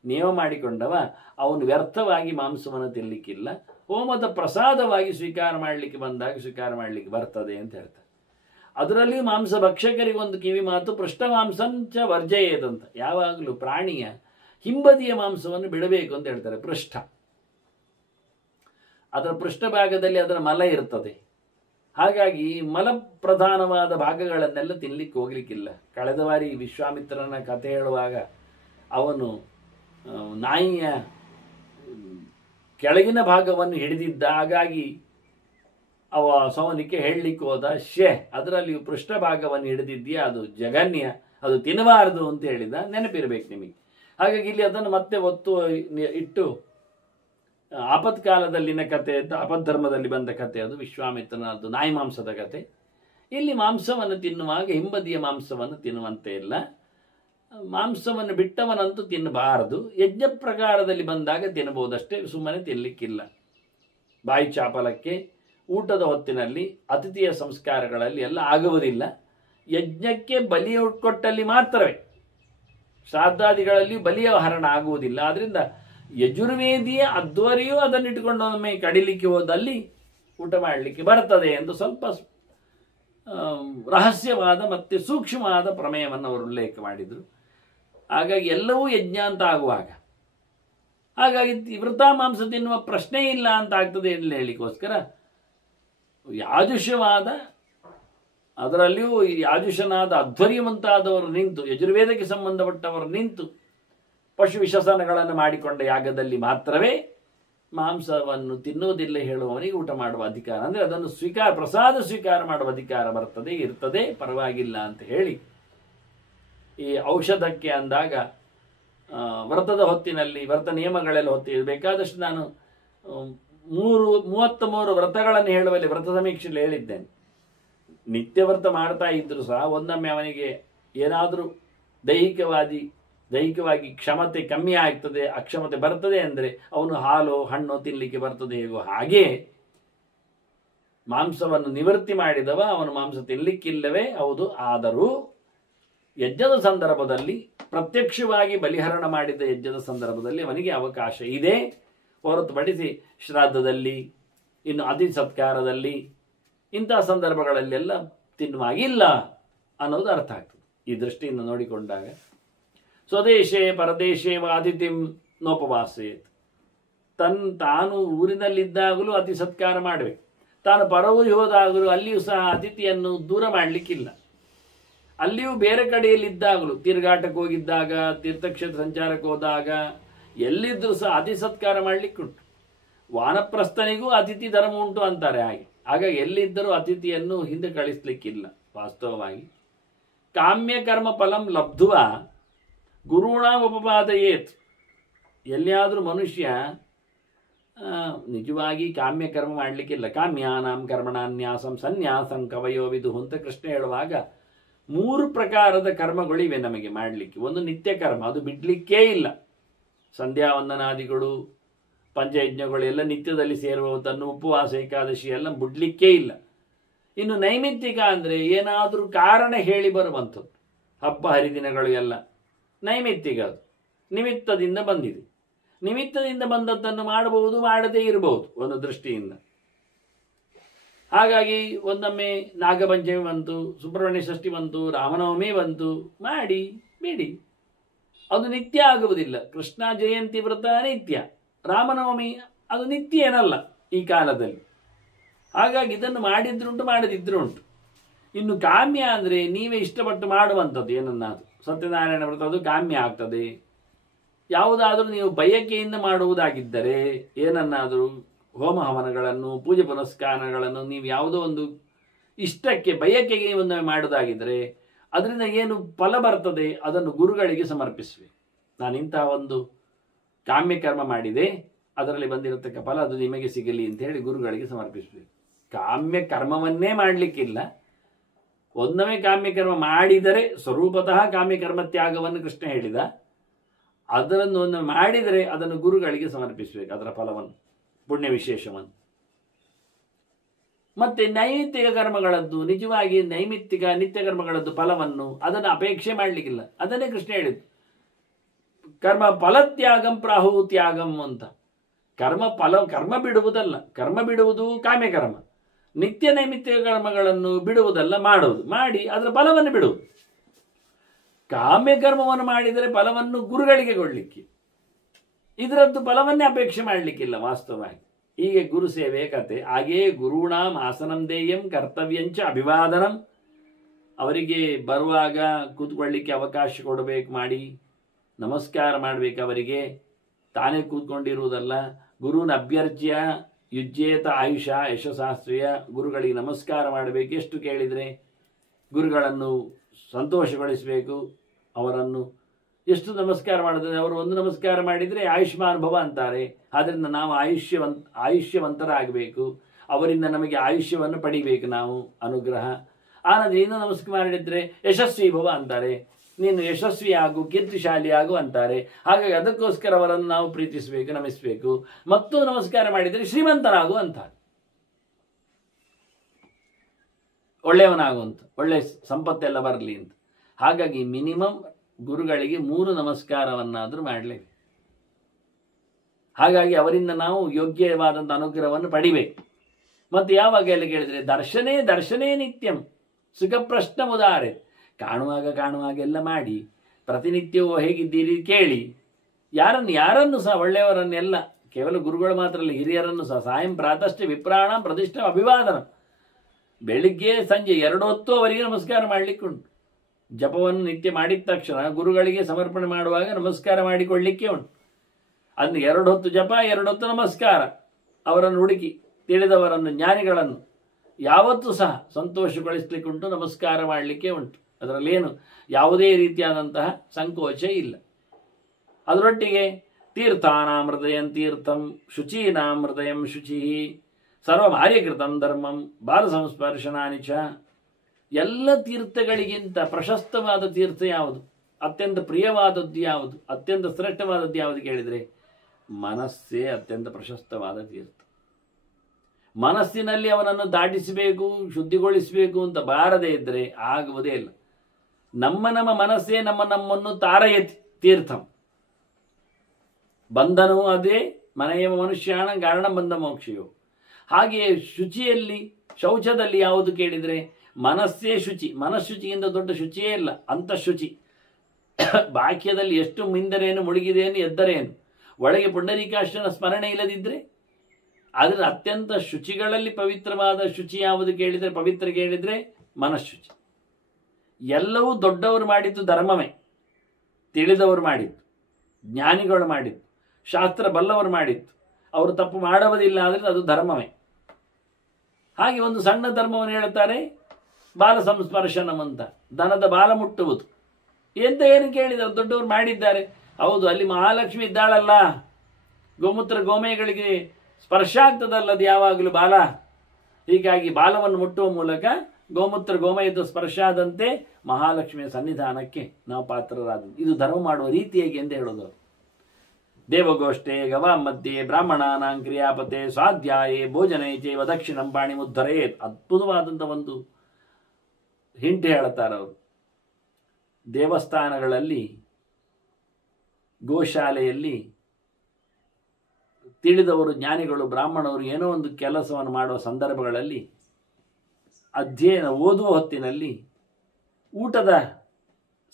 ನಿಯಮ ಮಾಡಿಕೊಂಡವ ಅವನು ವ್ಯರ್ಥವಾಗಿ ಮಾಂಸವನ್ನು ತಿನ್ನಲಿಕ್ಕಿಲ್ಲ. ಹೋಮದ ಪ್ರಸಾದವಾಗಿ ಸ್ವೀಕಾರ ಮಾಡಲಿಕ್ಕೆ ಬಂದಾಗ ಸ್ವೀಕಾರ ಮಾಡಲಿಕ್ಕೆ ಬರ್ತದೆ ಅಂತ ಹೇಳ್ತಾರೆ. ಅದರಲ್ಲಿ ಮಾಂಸ ಭಕ್ಷಕರಿಗೆ ಒಂದು ಕಿವಿ ಮಾತು, ಪೃಷ್ಠ ಮಾಂಸಂಚ ವರ್ಜಯೇದಂತ. ಯಾವಾಗಲೂ ಪ್ರಾಣಿಯ ಹಿಂಬದಿಯ ಮಾಂಸವನ್ನು ಬಿಡಬೇಕು ಅಂತ ಹೇಳ್ತಾರೆ. ಅದರ ಪೃಷ್ಠಭಾಗದಲ್ಲಿ ಅದರ ಮಲ ಇರ್ತದೆ. ಹಾಗಾಗಿ ಮಲಪ್ರಧಾನವಾದ ಭಾಗಗಳನ್ನೆಲ್ಲ ತಿನ್ನಲಿಕ್ಕೆ ಹೋಗ್ಲಿಕ್ಕಿಲ್ಲ. ಕಳೆದ ಬಾರಿ ವಿಶ್ವಾಮಿತ್ರನ ಕಥೆ ಹೇಳುವಾಗ ಅವನು ನಾಯಿಯ ಕೆಳಗಿನ ಭಾಗವನ್ನು ಹಿಡಿದಿದ್ದ. ಹಾಗಾಗಿ ಸವನಿಕೆ ಹೇಳಲಿಕ್ಕೆ ಹೋದ, ಅದರಲ್ಲಿ ಪೃಷ್ಠಭಾಗವನ್ನು ಹಿಡಿದಿದ್ದೀಯ, ಅದು ಜಘನ್ಯ, ಅದು ತಿನ್ನಬಾರದು ಅಂತ ಹೇಳಿದ. ನೆನಪಿರಬೇಕು ನಿಮಗೆ. ಹಾಗಾಗಿ ಇಲ್ಲಿ ಅದನ್ನು ಮತ್ತೆ ಒತ್ತು ಇಟ್ಟು ಆಪತ್ಕಾಲದಲ್ಲಿನ ಕಥೆ, ಅಪಧರ್ಮದಲ್ಲಿ ಬಂದ ಕಥೆ ಅದು ವಿಶ್ವಾಮಿತ್ರನದ್ದು ನಾಯಿ ಮಾಂಸದ ಕಥೆ. ಇಲ್ಲಿ ಮಾಂಸವನ್ನು ತಿನ್ನುವಾಗ ಹಿಂಬದಿಯ ಮಾಂಸವನ್ನು ತಿನ್ನುವಂತೆ ಇಲ್ಲ. ಮಾಂಸವನ್ನು ಬಿಟ್ಟವನಂತೂ ತಿನ್ನಬಾರದು. ಯಜ್ಞ ಪ್ರಕಾರದಲ್ಲಿ ಬಂದಾಗ ತಿನ್ನಬಹುದಷ್ಟೇ, ಸುಮ್ಮನೆ ತಿನ್ನಲಿಕ್ಕಿಲ್ಲ. ಬಾಯಿ ಚಾಪಲಕ್ಕೆ, ಊಟದ ಹೊತ್ತಿನಲ್ಲಿ, ಅತಿಥಿಯ ಸಂಸ್ಕಾರಗಳಲ್ಲಿ ಎಲ್ಲ ಆಗುವುದಿಲ್ಲ. ಯಜ್ಞಕ್ಕೆ ಬಲಿಯ ಕೊಟ್ಟಲ್ಲಿ ಮಾತ್ರವೇ, ಶ್ರಾದ್ದಾದಿಗಳಲ್ಲಿ ಬಲಿಯ ಹರಣ ಆಗುವುದಿಲ್ಲ. ಆದ್ರಿಂದ ಯಜುರ್ವೇದಿಯ ಅಧ್ವರಿಯೂ ಅದನ್ನಿಟ್ಟುಕೊಂಡು ಒಮ್ಮೆ ಕಡಿಲಿಕ್ಕೆ ಹೋದಲ್ಲಿ ಊಟ ಮಾಡಲಿಕ್ಕೆ ಬರ್ತದೆ ಎಂದು ಸ್ವಲ್ಪ ರಹಸ್ಯವಾದ ಮತ್ತು ಸೂಕ್ಷ್ಮವಾದ ಪ್ರಮೇಯವನ್ನು ಅವರು ಉಲ್ಲೇಖ ಮಾಡಿದರು. ಹಾಗಾಗಿ ಎಲ್ಲವೂ ಯಜ್ಞ ಅಂತ ಆಗುವಾಗ, ಹಾಗಾಗಿ ವೃಥಾ ಮಾಂಸ ತಿನ್ನುವ ಪ್ರಶ್ನೆ ಇಲ್ಲ ಅಂತ ಆಗ್ತದೆ ಅಂತ ಹೇಳಲಿಕ್ಕೋಸ್ಕರ ಯಾಜುಷವಾದ, ಅದರಲ್ಲಿಯೂ ಯಾಜುಷನಾದ ಅಧ್ವರ್ಯ ಮುಂತಾದವರು ನಿಂತು, ಯಜುರ್ವೇದಕ್ಕೆ ಸಂಬಂಧಪಟ್ಟವರು ನಿಂತು ಪಶು ವಿಶಸನಗಳನ್ನು ಮಾಡಿಕೊಂಡ ಯಾಗದಲ್ಲಿ ಮಾತ್ರವೇ ಮಾಂಸವನ್ನು ತಿನ್ನುವುದಿಲ್ಲ ಹೇಳುವವನಿಗೆ ಊಟ ಮಾಡುವ ಅಧಿಕಾರ, ಅಂದರೆ ಅದನ್ನು ಪ್ರಸಾದ ಸ್ವೀಕಾರ ಮಾಡುವ ಅಧಿಕಾರ ಇರ್ತದೆ, ಪರವಾಗಿಲ್ಲ ಅಂತ ಹೇಳಿ. ಈ ಔಷಧಕ್ಕೆ ಅಂದಾಗ ವ್ರತದ ಹೊತ್ತಿನಲ್ಲಿ, ವ್ರತ ನಿಯಮಗಳೆಲ್ಲ ಬೇಕಾದಷ್ಟು ನಾನು 33 ವ್ರತಗಳನ್ನು ಹೇಳುವಲ್ಲಿ ವ್ರತ ಸಮೀಕ್ಷೆಯಲ್ಲಿ ಹೇಳಿದ್ದೇನೆ. ನಿತ್ಯ ವ್ರತ ಮಾಡ್ತಾ ಇದ್ರು ಸಹ ಒಂದೊಮ್ಮೆ ಅವನಿಗೆ ಏನಾದರೂ ದೈಹಿಕವಾಗಿ ಕ್ಷಮತೆ ಕಮ್ಮಿ ಆಗ್ತದೆ, ಅಕ್ಷಮತೆ ಬರ್ತದೆ ಅಂದರೆ ಅವನು ಹಾಲು ಹಣ್ಣು ತಿನ್ನಲಿಕ್ಕೆ ಬರ್ತದೆ. ಹೇಗೋ ಹಾಗೆ ಮಾಂಸವನ್ನು ನಿವೃತ್ತಿ ಮಾಡಿದವ ಅವನು ಮಾಂಸ ತಿನ್ನಲಿಕ್ಕಿಲ್ಲವೇ? ಹೌದು. ಆದರೂ ಯಜ್ಞದ ಸಂದರ್ಭದಲ್ಲಿ, ಪ್ರತ್ಯಕ್ಷವಾಗಿ ಬಲಿಹರಣ ಮಾಡಿದ ಯಜ್ಞದ ಸಂದರ್ಭದಲ್ಲಿ ಅವನಿಗೆ ಅವಕಾಶ ಇದೆ. ಹೊರತುಪಡಿಸಿ ಶ್ರಾದ್ದದಲ್ಲಿ, ಇನ್ನು ಅತಿ ಸತ್ಕಾರದಲ್ಲಿ, ಇಂತಹ ಸಂದರ್ಭಗಳಲ್ಲೆಲ್ಲ ತಿನ್ನುವಾಗಿಲ್ಲ ಅನ್ನೋದು ಅರ್ಥ ಆಗ್ತದೆ. ಈ ದೃಷ್ಟಿಯಿಂದ ನೋಡಿಕೊಂಡಾಗ ಸ್ವದೇಶೇ ಪರದೇಶೇ ಅತಿಥಿಂ ನೋಪವಾಸೇತ್. ತಾನು ಊರಿನಲ್ಲಿದ್ದಾಗಲೂ ಅತಿ ಸತ್ಕಾರ ಮಾಡಬೇಕು. ತಾನು ಪರವೂರಿಗೆ ಹೋದಾಗಲೂ ಅಲ್ಲಿಯೂ ಸಹ ಅತಿಥಿಯನ್ನು ದೂರ ಮಾಡಲಿಕ್ಕಿಲ್ಲ. ಅಲ್ಲಿಯೂ ಬೇರೆ ಕಡೆಯಲ್ಲಿದ್ದಾಗಲೂ, ತಿರುಗಾಟಕ್ಕೆ ಹೋಗಿದ್ದಾಗ, ತೀರ್ಥಕ್ಷೇತ್ರ ಸಂಚಾರಕ್ಕೆ ಹೋದಾಗ, ಎಲ್ಲಿದ್ದರೂ ಸಹ ಅತಿ ಸತ್ಕಾರ ಮಾಡಲಿಕ್ಕುಂಟು. ವಾನಪ್ರಸ್ಥನಿಗೂ ಅತಿಥಿ ಧರ್ಮ ಉಂಟು ಅಂತಾರೆ. ಹಾಗಾಗಿ ಎಲ್ಲಿದ್ದರೂ ಅತಿಥಿಯನ್ನು ಹಿಂದೆ ಕಳಿಸ್ಲಿಕ್ಕಿಲ್ಲ. ವಾಸ್ತವವಾಗಿ ಕಾಮ್ಯಕರ್ಮ ಫಲಂ ಲಬ್ಧುವ ಗುರುಣ ಉಪಪಾದಯೇತ್. ಎಲ್ಲಿಯಾದರೂ ಮನುಷ್ಯ ನಿಜವಾಗಿ ಕಾಮ್ಯಕರ್ಮ ಮಾಡಲಿಕ್ಕಿಲ್ಲ. ಕಾಮ್ಯಾನಾಂ ಕರ್ಮಣಾನ್ಯಾಸಂ ಸನ್ಯಾಸಂ ಕವಯೋ ವಿದುಹು ಅಂತ ಕೃಷ್ಣ ಹೇಳುವಾಗ 3 ಪ್ರಕಾರದ ಕರ್ಮಗಳಿವೆ ನಮಗೆ ಮಾಡಲಿಕ್ಕೆ. ಒಂದು ನಿತ್ಯ ಕರ್ಮ, ಅದು ಬಿಡಲಿಕ್ಕೇ ಇಲ್ಲ. ಸಂಧ್ಯಾ ವಂದನಾದಿಗಳು, ಪಂಚಯಜ್ಞಗಳು ಎಲ್ಲ ನಿತ್ಯದಲ್ಲಿ ಸೇರುವವತನ್ನು, ಉಪವಾಸ ಏಕಾದಶಿ ಎಲ್ಲ ಬಿಡಲಿಕ್ಕೇ ಇಲ್ಲ. ಇನ್ನು ನೈಮಿತ್ತಿಕ ಅಂದರೆ ಏನಾದರೂ ಕಾರಣ ಹೇಳಿ ಬರುವಂಥದ್ದು. ಹಬ್ಬ ಹರಿದಿನಗಳು ಎಲ್ಲ ನೈಮಿತ್ತಿಕ, ಅದು ನಿಮಿತ್ತದಿಂದ ಬಂದಿದೆ. ನಿಮಿತ್ತದಿಂದ ಬಂದದ್ದನ್ನು ಮಾಡಬಹುದು, ಮಾಡದೇ ಇರಬಹುದು ಒಂದು ದೃಷ್ಟಿಯಿಂದ. ಹಾಗಾಗಿ ಒಂದೊಮ್ಮೆ ನಾಗಪಂಚಮಿ ಬಂತು, ಸುಬ್ರಹ್ಮಣ್ಯ ಷಷ್ಠಿ ಬಂತು, ರಾಮನವಮಿ ಬಂತು, ಮಾಡಿ ಬಿಡಿ. ಅದು ನಿತ್ಯ ಆಗುವುದಿಲ್ಲ. ಕೃಷ್ಣ ಜಯಂತಿ ವ್ರತ ನಿತ್ಯ, ರಾಮನವಮಿ ಅದು ನಿತ್ಯ ಏನಲ್ಲ ಈ ಕಾಲದಲ್ಲಿ. ಹಾಗಾಗಿ ಇದನ್ನು ಮಾಡಿದ್ರುಂಟು, ಮಾಡದಿದ್ರೂ ಉಂಟು. ಇನ್ನು ಕಾಮ್ಯ ಅಂದರೆ ನೀವೇ ಇಷ್ಟಪಟ್ಟು ಮಾಡುವಂಥದ್ದು ಏನನ್ನಾದರೂ. ಸತ್ಯನಾರಾಯಣ ವ್ರತ ಅದು ಕಾಮ್ಯ ಆಗ್ತದೆ. ಯಾವುದಾದರೂ ನೀವು ಬಯಕೆಯಿಂದ ಮಾಡುವುದಾಗಿದ್ದರೆ, ಏನನ್ನಾದರೂ ಹೋಮ ಹವನಗಳನ್ನು, ಪೂಜೆ ಪುನಸ್ಕಾರಗಳನ್ನು ನೀವು ಯಾವುದೋ ಒಂದು ಇಷ್ಟಕ್ಕೆ, ಬಯಕೆಗೆ ಒಂದು ಮಾಡುವುದಾಗಿದ್ದರೆ ಅದರಿಂದ ಏನು ಫಲ ಬರ್ತದೆ ಅದನ್ನು ಗುರುಗಳಿಗೆ ಸಮರ್ಪಿಸಬೇಕು. ನಾನು ಇಂತಹ ಒಂದು ಕಾಮ್ಯಕರ್ಮ ಮಾಡಿದೆ, ಅದರಲ್ಲಿ ಬಂದಿರತಕ್ಕ ಫಲ ಅದು ನಿಮಗೆ ಸಿಗಲಿ ಅಂತ ಹೇಳಿ ಗುರುಗಳಿಗೆ ಸಮರ್ಪಿಸಬೇಕು. ಕಾಮ್ಯ ಕರ್ಮವನ್ನೇ ಮಾಡಲಿಕ್ಕಿಲ್ಲ. ಒಂದೊಮ್ಮೆ ಕಾಮ್ಯಕರ್ಮ ಮಾಡಿದರೆ ಸ್ವರೂಪತಃ ಕಾಮ್ಯಕರ್ಮ ತ್ಯಾಗವನ್ನು ಕೃಷ್ಣ ಹೇಳಿದ. ಅದನ್ನು ಒಂದು ಮಾಡಿದರೆ ಅದನ್ನು ಗುರುಗಳಿಗೆ ಸಮರ್ಪಿಸಬೇಕು, ಅದರ ಫಲವನ್ನು, ಪುಣ್ಯ ವಿಶೇಷವನ್ನು. ಮತ್ತೆ ನೈಮಿತ್ತಿಕ ಕರ್ಮಗಳದ್ದು, ನಿಜವಾಗಿ ನೈಮಿತ್ತಿಕ ನಿತ್ಯ ಕರ್ಮಗಳದ್ದು ಫಲವನ್ನು ಅದನ್ನು ಅಪೇಕ್ಷೆ ಮಾಡಲಿಕ್ಕಿಲ್ಲ. ಅದನ್ನೇ ಕೃಷ್ಣ ಹೇಳಿದ್ದು, ಕರ್ಮ ಫಲತ್ಯಾಗಂ ಪ್ರಾಹು ತ್ಯಾಗಂ ಅಂತ. ಕರ್ಮ ಬಿಡುವುದಲ್ಲ, ಕರ್ಮ ಬಿಡುವುದು ಕಾಮ್ಯಕರ್ಮ. ನಿತ್ಯ ನೈಮಿತ್ತಿಕ ಕರ್ಮಗಳನ್ನು ಬಿಡುವುದಲ್ಲ, ಮಾಡುವುದು. ಮಾಡಿ ಅದರ ಫಲವನ್ನು ಬಿಡುವುದು. ಕಾಮ್ಯಕರ್ಮವನ್ನು ಮಾಡಿದರೆ ಫಲವನ್ನು ಗುರುಗಳಿಗೆ ಕೊಡಲಿಕ್ಕೆ, ಇದರದ್ದು ಫಲವನ್ನೇ ಅಪೇಕ್ಷೆ ಮಾಡಲಿಕ್ಕಿಲ್ಲ ವಾಸ್ತವವಾಗಿ. ಹೀಗೆ ಗುರು ಸೇವೆ ಕತೆ. ಹಾಗೆಯೇ ಗುರುಣಾಂ ಆಸನಂ ದೇಯಂ ಕರ್ತವ್ಯಂಚ ಅಭಿವಾದನಂ. ಅವರಿಗೆ ಬರುವಾಗ ಕೂತ್ಕೊಳ್ಳಿಕ್ಕೆ ಅವಕಾಶ ಕೊಡಬೇಕು, ಮಾಡಿ ನಮಸ್ಕಾರ ಮಾಡಬೇಕು ಅವರಿಗೆ. ತಾನೇ ಕೂತ್ಕೊಂಡಿರುವುದಲ್ಲ. ಗುರುನ ಅಭ್ಯರ್ಚ್ಯ ಯುಜ್ಯೇತ ಆಯುಷ ಯಶಶಾಸ್ತ್ರೀಯ. ಗುರುಗಳಿಗೆ ನಮಸ್ಕಾರ ಮಾಡಬೇಕು. ಎಷ್ಟು ಕೇಳಿದರೆ ಗುರುಗಳನ್ನು ಸಂತೋಷಗೊಳಿಸಬೇಕು, ಅವರನ್ನು ಎಷ್ಟು ನಮಸ್ಕಾರ ಮಾಡಿದ್ರೆ, ಅವರು ಒಂದು ನಮಸ್ಕಾರ ಮಾಡಿದರೆ ಆಯುಷ್ಮಾನ್ ಭವ ಅಂತಾರೆ. ಆದ್ದರಿಂದ ನಾವು ಆಯುಷ್ಯವಂತರಾಗಬೇಕು. ಅವರಿಂದ ನಮಗೆ ಆಯುಷ್ಯವನ್ನು ಪಡಿಬೇಕು ನಾವು, ಅನುಗ್ರಹ. ಆನಂತರ ಇನ್ನೂ ನಮಸ್ಕಾರ ಮಾಡಿದರೆ ಯಶಸ್ವಿ ಭವ ಅಂತಾರೆ. ನೀನು ಯಶಸ್ವಿ ಆಗು, ಕೀರ್ತಿಶಾಲಿ ಆಗು ಅಂತಾರೆ. ಹಾಗಾಗಿ ಅದಕ್ಕೋಸ್ಕರ ಅವರನ್ನು ನಾವು ಪ್ರೀತಿಸಬೇಕು, ನಮಿಸಬೇಕು. ಮತ್ತು ನಮಸ್ಕಾರ ಮಾಡಿದರೆ ಶ್ರೀಮಂತನಾಗು ಅಂತಾರೆ, ಒಳ್ಳೆಯವನಾಗುವಂತ, ಒಳ್ಳೆ ಸಂಪತ್ತೆಲ್ಲ ಬರಲಿ ಅಂತ. ಹಾಗಾಗಿ ಮಿನಿಮಮ್ ಗುರುಗಳಿಗೆ 3 ನಮಸ್ಕಾರವನ್ನಾದರೂ ಮಾಡಲೇಬೇಕು. ಹಾಗಾಗಿ ಅವರಿಂದ ನಾವು ಯೋಗ್ಯವಾದಂಥ ಅನುಗ್ರಹವನ್ನು ಪಡಿಬೇಕು. ಮತ್ತು ಯಾವಾಗ ಎಲ್ಲ ಕೇಳಿದರೆ ದರ್ಶನೇ ನಿತ್ಯಂ ಸುಖ ಪ್ರಶ್ನ ಉದಾರೆ. ಕಾಣುವಾಗ ಎಲ್ಲ ಮಾಡಿ, ಪ್ರತಿನಿತ್ಯವೂ ಹೇಗಿದ್ದೀರಿ ಕೇಳಿ, ಯಾರನ್ನು ಸಹ ಒಳ್ಳೆಯವರನ್ನೆಲ್ಲ, ಕೇವಲ ಗುರುಗಳು ಮಾತ್ರ ಅಲ್ಲ, ಹಿರಿಯರನ್ನು ಸಹ ಸಾಯಂ ಪ್ರಾತಶ್ಚ ವಿಪ್ರಾಣ ಪ್ರತಿಷ್ಠ ಅಭಿವಾದನ. ಬೆಳಿಗ್ಗೆ ಸಂಜೆ 2 ಹೊತ್ತು ಅವರಿಗೆ ನಮಸ್ಕಾರ ಮಾಡಲಿಕ್ಕುಂಟು. ಜಪವನ್ನು ನಿತ್ಯ ಮಾಡಿದ ತಕ್ಷಣ ಗುರುಗಳಿಗೆ ಸಮರ್ಪಣೆ ಮಾಡುವಾಗ ನಮಸ್ಕಾರ ಮಾಡಿಕೊಳ್ಳಲಿಕ್ಕೆ ಉಂಟು. ಅದನ್ನು 2 ಹೊತ್ತು ಜಪ, 2 ಹೊತ್ತು ನಮಸ್ಕಾರ. ಅವರನ್ನು ಹುಡುಕಿ ತಿಳಿದವರನ್ನು, ಜ್ಞಾನಿಗಳನ್ನು ಯಾವತ್ತೂ ಸಹ ಸಂತೋಷಗೊಳಿಸ್ಲಿಕ್ಕುಂಟು, ನಮಸ್ಕಾರ ಮಾಡಲಿಕ್ಕೆ ಉಂಟು. ಅದರಲ್ಲೇನು ಯಾವುದೇ ರೀತಿಯಾದಂತಹ ಸಂಕೋಚ ಇಲ್ಲ. ಅದರೊಟ್ಟಿಗೆ ತೀರ್ಥಾನಾಂ ಹೃದಯಂ ತೀರ್ಥಂ ಶುಚೀನಾಂ ಹೃದಯಂ ಶುಚಿ ಸರ್ವಮಾರ್ಯಕೃತಂ ಧರ್ಮಂ ಬಾಲ ಸಂಸ್ಪರ್ಶನಾನಿ ಚ. ಎಲ್ಲ ತೀರ್ಥಗಳಿಗಿಂತ ಪ್ರಶಸ್ತವಾದ ತೀರ್ಥ ಯಾವುದು, ಅತ್ಯಂತ ಪ್ರಿಯವಾದದ್ದು ಯಾವುದು, ಅತ್ಯಂತ ಶ್ರೇಷ್ಠವಾದದ್ದು ಯಾವುದು ಕೇಳಿದರೆ ಮನಸ್ಸೇ ಅತ್ಯಂತ ಪ್ರಶಸ್ತವಾದ ತೀರ್ಥ. ಮನಸ್ಸಿನಲ್ಲಿ ಅವನನ್ನು ದಾಟಿಸಬೇಕು, ಶುದ್ಧಿಗೊಳಿಸಬೇಕು ಅಂತ ಬಾರದೇ ಇದ್ದರೆ ಆಗುವುದೇ ಇಲ್ಲ. ನಮ್ಮ ಮನಸ್ಸೇ ನಮ್ಮನ್ನು ತಾರಯತಿ ತೀರ್ಥಂ. ಬಂಧನವೂ ಅದೇ, ಮನೆಯ ಮನುಷ್ಯಾಣ ಕಾರಣ ಬಂಧ ಮೋಕ್ಷಯೋ. ಹಾಗೆಯೇ ಶುಚಿಯಲ್ಲಿ, ಶೌಚದಲ್ಲಿ ಯಾವುದು ಕೇಳಿದರೆ ಮನಸ್ಸೇ ಶುಚಿ. ಮನಃಶುಚಿಯಿಂದ ದೊಡ್ಡ ಶುಚಿಯೇ ಇಲ್ಲ, ಅಂತಃಶುಚಿ. ಬಾಕ್ಯದಲ್ಲಿ ಎಷ್ಟು ಮಿಂದರೇನು, ಮುಳುಗಿದೇನು, ಎದ್ದರೇನು, ಒಳಗೆ ಪುಂಡರೀಕಾಕ್ಷನ ಸ್ಮರಣೆ ಇಲ್ಲದಿದ್ದರೆ. ಆದರೆ ಅತ್ಯಂತ ಶುಚಿಗಳಲ್ಲಿ ಪವಿತ್ರವಾದ ಶುಚಿ ಯಾವುದು ಕೇಳಿದರೆ, ಪವಿತ್ರ ಕೇಳಿದರೆ ಮನಃಶುಚಿ. ಎಲ್ಲವೂ ದೊಡ್ಡವರು ಮಾಡಿದ್ದು ಧರ್ಮವೇ, ತಿಳಿದವರು ಮಾಡಿದ್ದು, ಜ್ಞಾನಿಗಳು ಮಾಡಿದ್ದು, ಶಾಸ್ತ್ರ ಬಲ್ಲವರು ಮಾಡಿದ್ದು. ಅವರು ತಪ್ಪು ಮಾಡುವುದಿಲ್ಲ ಆದರೆ ಅದು ಧರ್ಮವೇ. ಹಾಗೆ ಒಂದು ಸಣ್ಣ ಧರ್ಮವನ್ನು ಹೇಳ್ತಾರೆ, ಬಾಲ ಸಂಸ್ಪರ್ಶನಂ ಅಂತ, ದನದ ಬಾಲ ಮುಟ್ಟುವುದು. ಎಂತ ಏನು ಕೇಳಿದರು, ದೊಡ್ಡವರು ಮಾಡಿದ್ದಾರೆ. ಹೌದು, ಅಲ್ಲಿ ಮಹಾಲಕ್ಷ್ಮಿ ಇದ್ದಾಳಲ್ಲ, ಗೋಮೂತ್ರ ಗೋಮಯಗಳಿಗೆ ಸ್ಪರ್ಶ ಆಗ್ತದಲ್ಲದು ಯಾವಾಗಲೂ ಬಾಲ. ಹೀಗಾಗಿ ಬಾಲವನ್ನು ಮುಟ್ಟುವ ಮೂಲಕ ಗೋಮೂತ್ರ ಗೋಮಯದ ಸ್ಪರ್ಶ ಆದಂತೆ ಮಹಾಲಕ್ಷ್ಮಿಯ ಸನ್ನಿಧಾನಕ್ಕೆ ನಾವು ಪಾತ್ರರಾದದ್ದು. ಇದು ಧರ್ಮ ಮಾಡುವ ರೀತಿಯಾಗಿ ಎಂದು ಹೇಳೋದು. ದೇವಗೋಷ್ಠೆ ಗವಾ ಮಧ್ಯೆ ಬ್ರಾಹ್ಮಣಾನಾಂ ಕ್ರಿಯಾಪತೆ ಸ್ವಾಧ್ಯಾಯೇ ಭೋಜನೆ ಚೈವ ದಕ್ಷಿಣಂ ಪಾಣಿ ಮುದ್ಧರೇತ್. ಅದ್ಭುತವಾದಂಥ ಒಂದು ಹಿಂಟ್ ಹೇಳ್ತಾರೆ ಅವರು. ದೇವಸ್ಥಾನಗಳಲ್ಲಿ, ಗೋಶಾಲೆಯಲ್ಲಿ ತಿಳಿದವರು, ಜ್ಞಾನಿಗಳು, ಬ್ರಾಹ್ಮಣರು ಏನೋ ಒಂದು ಕೆಲಸವನ್ನು ಮಾಡುವ ಸಂದರ್ಭಗಳಲ್ಲಿ, ಅಧ್ಯಯನ ಓದುವ ಹೊತ್ತಿನಲ್ಲಿ, ಊಟದ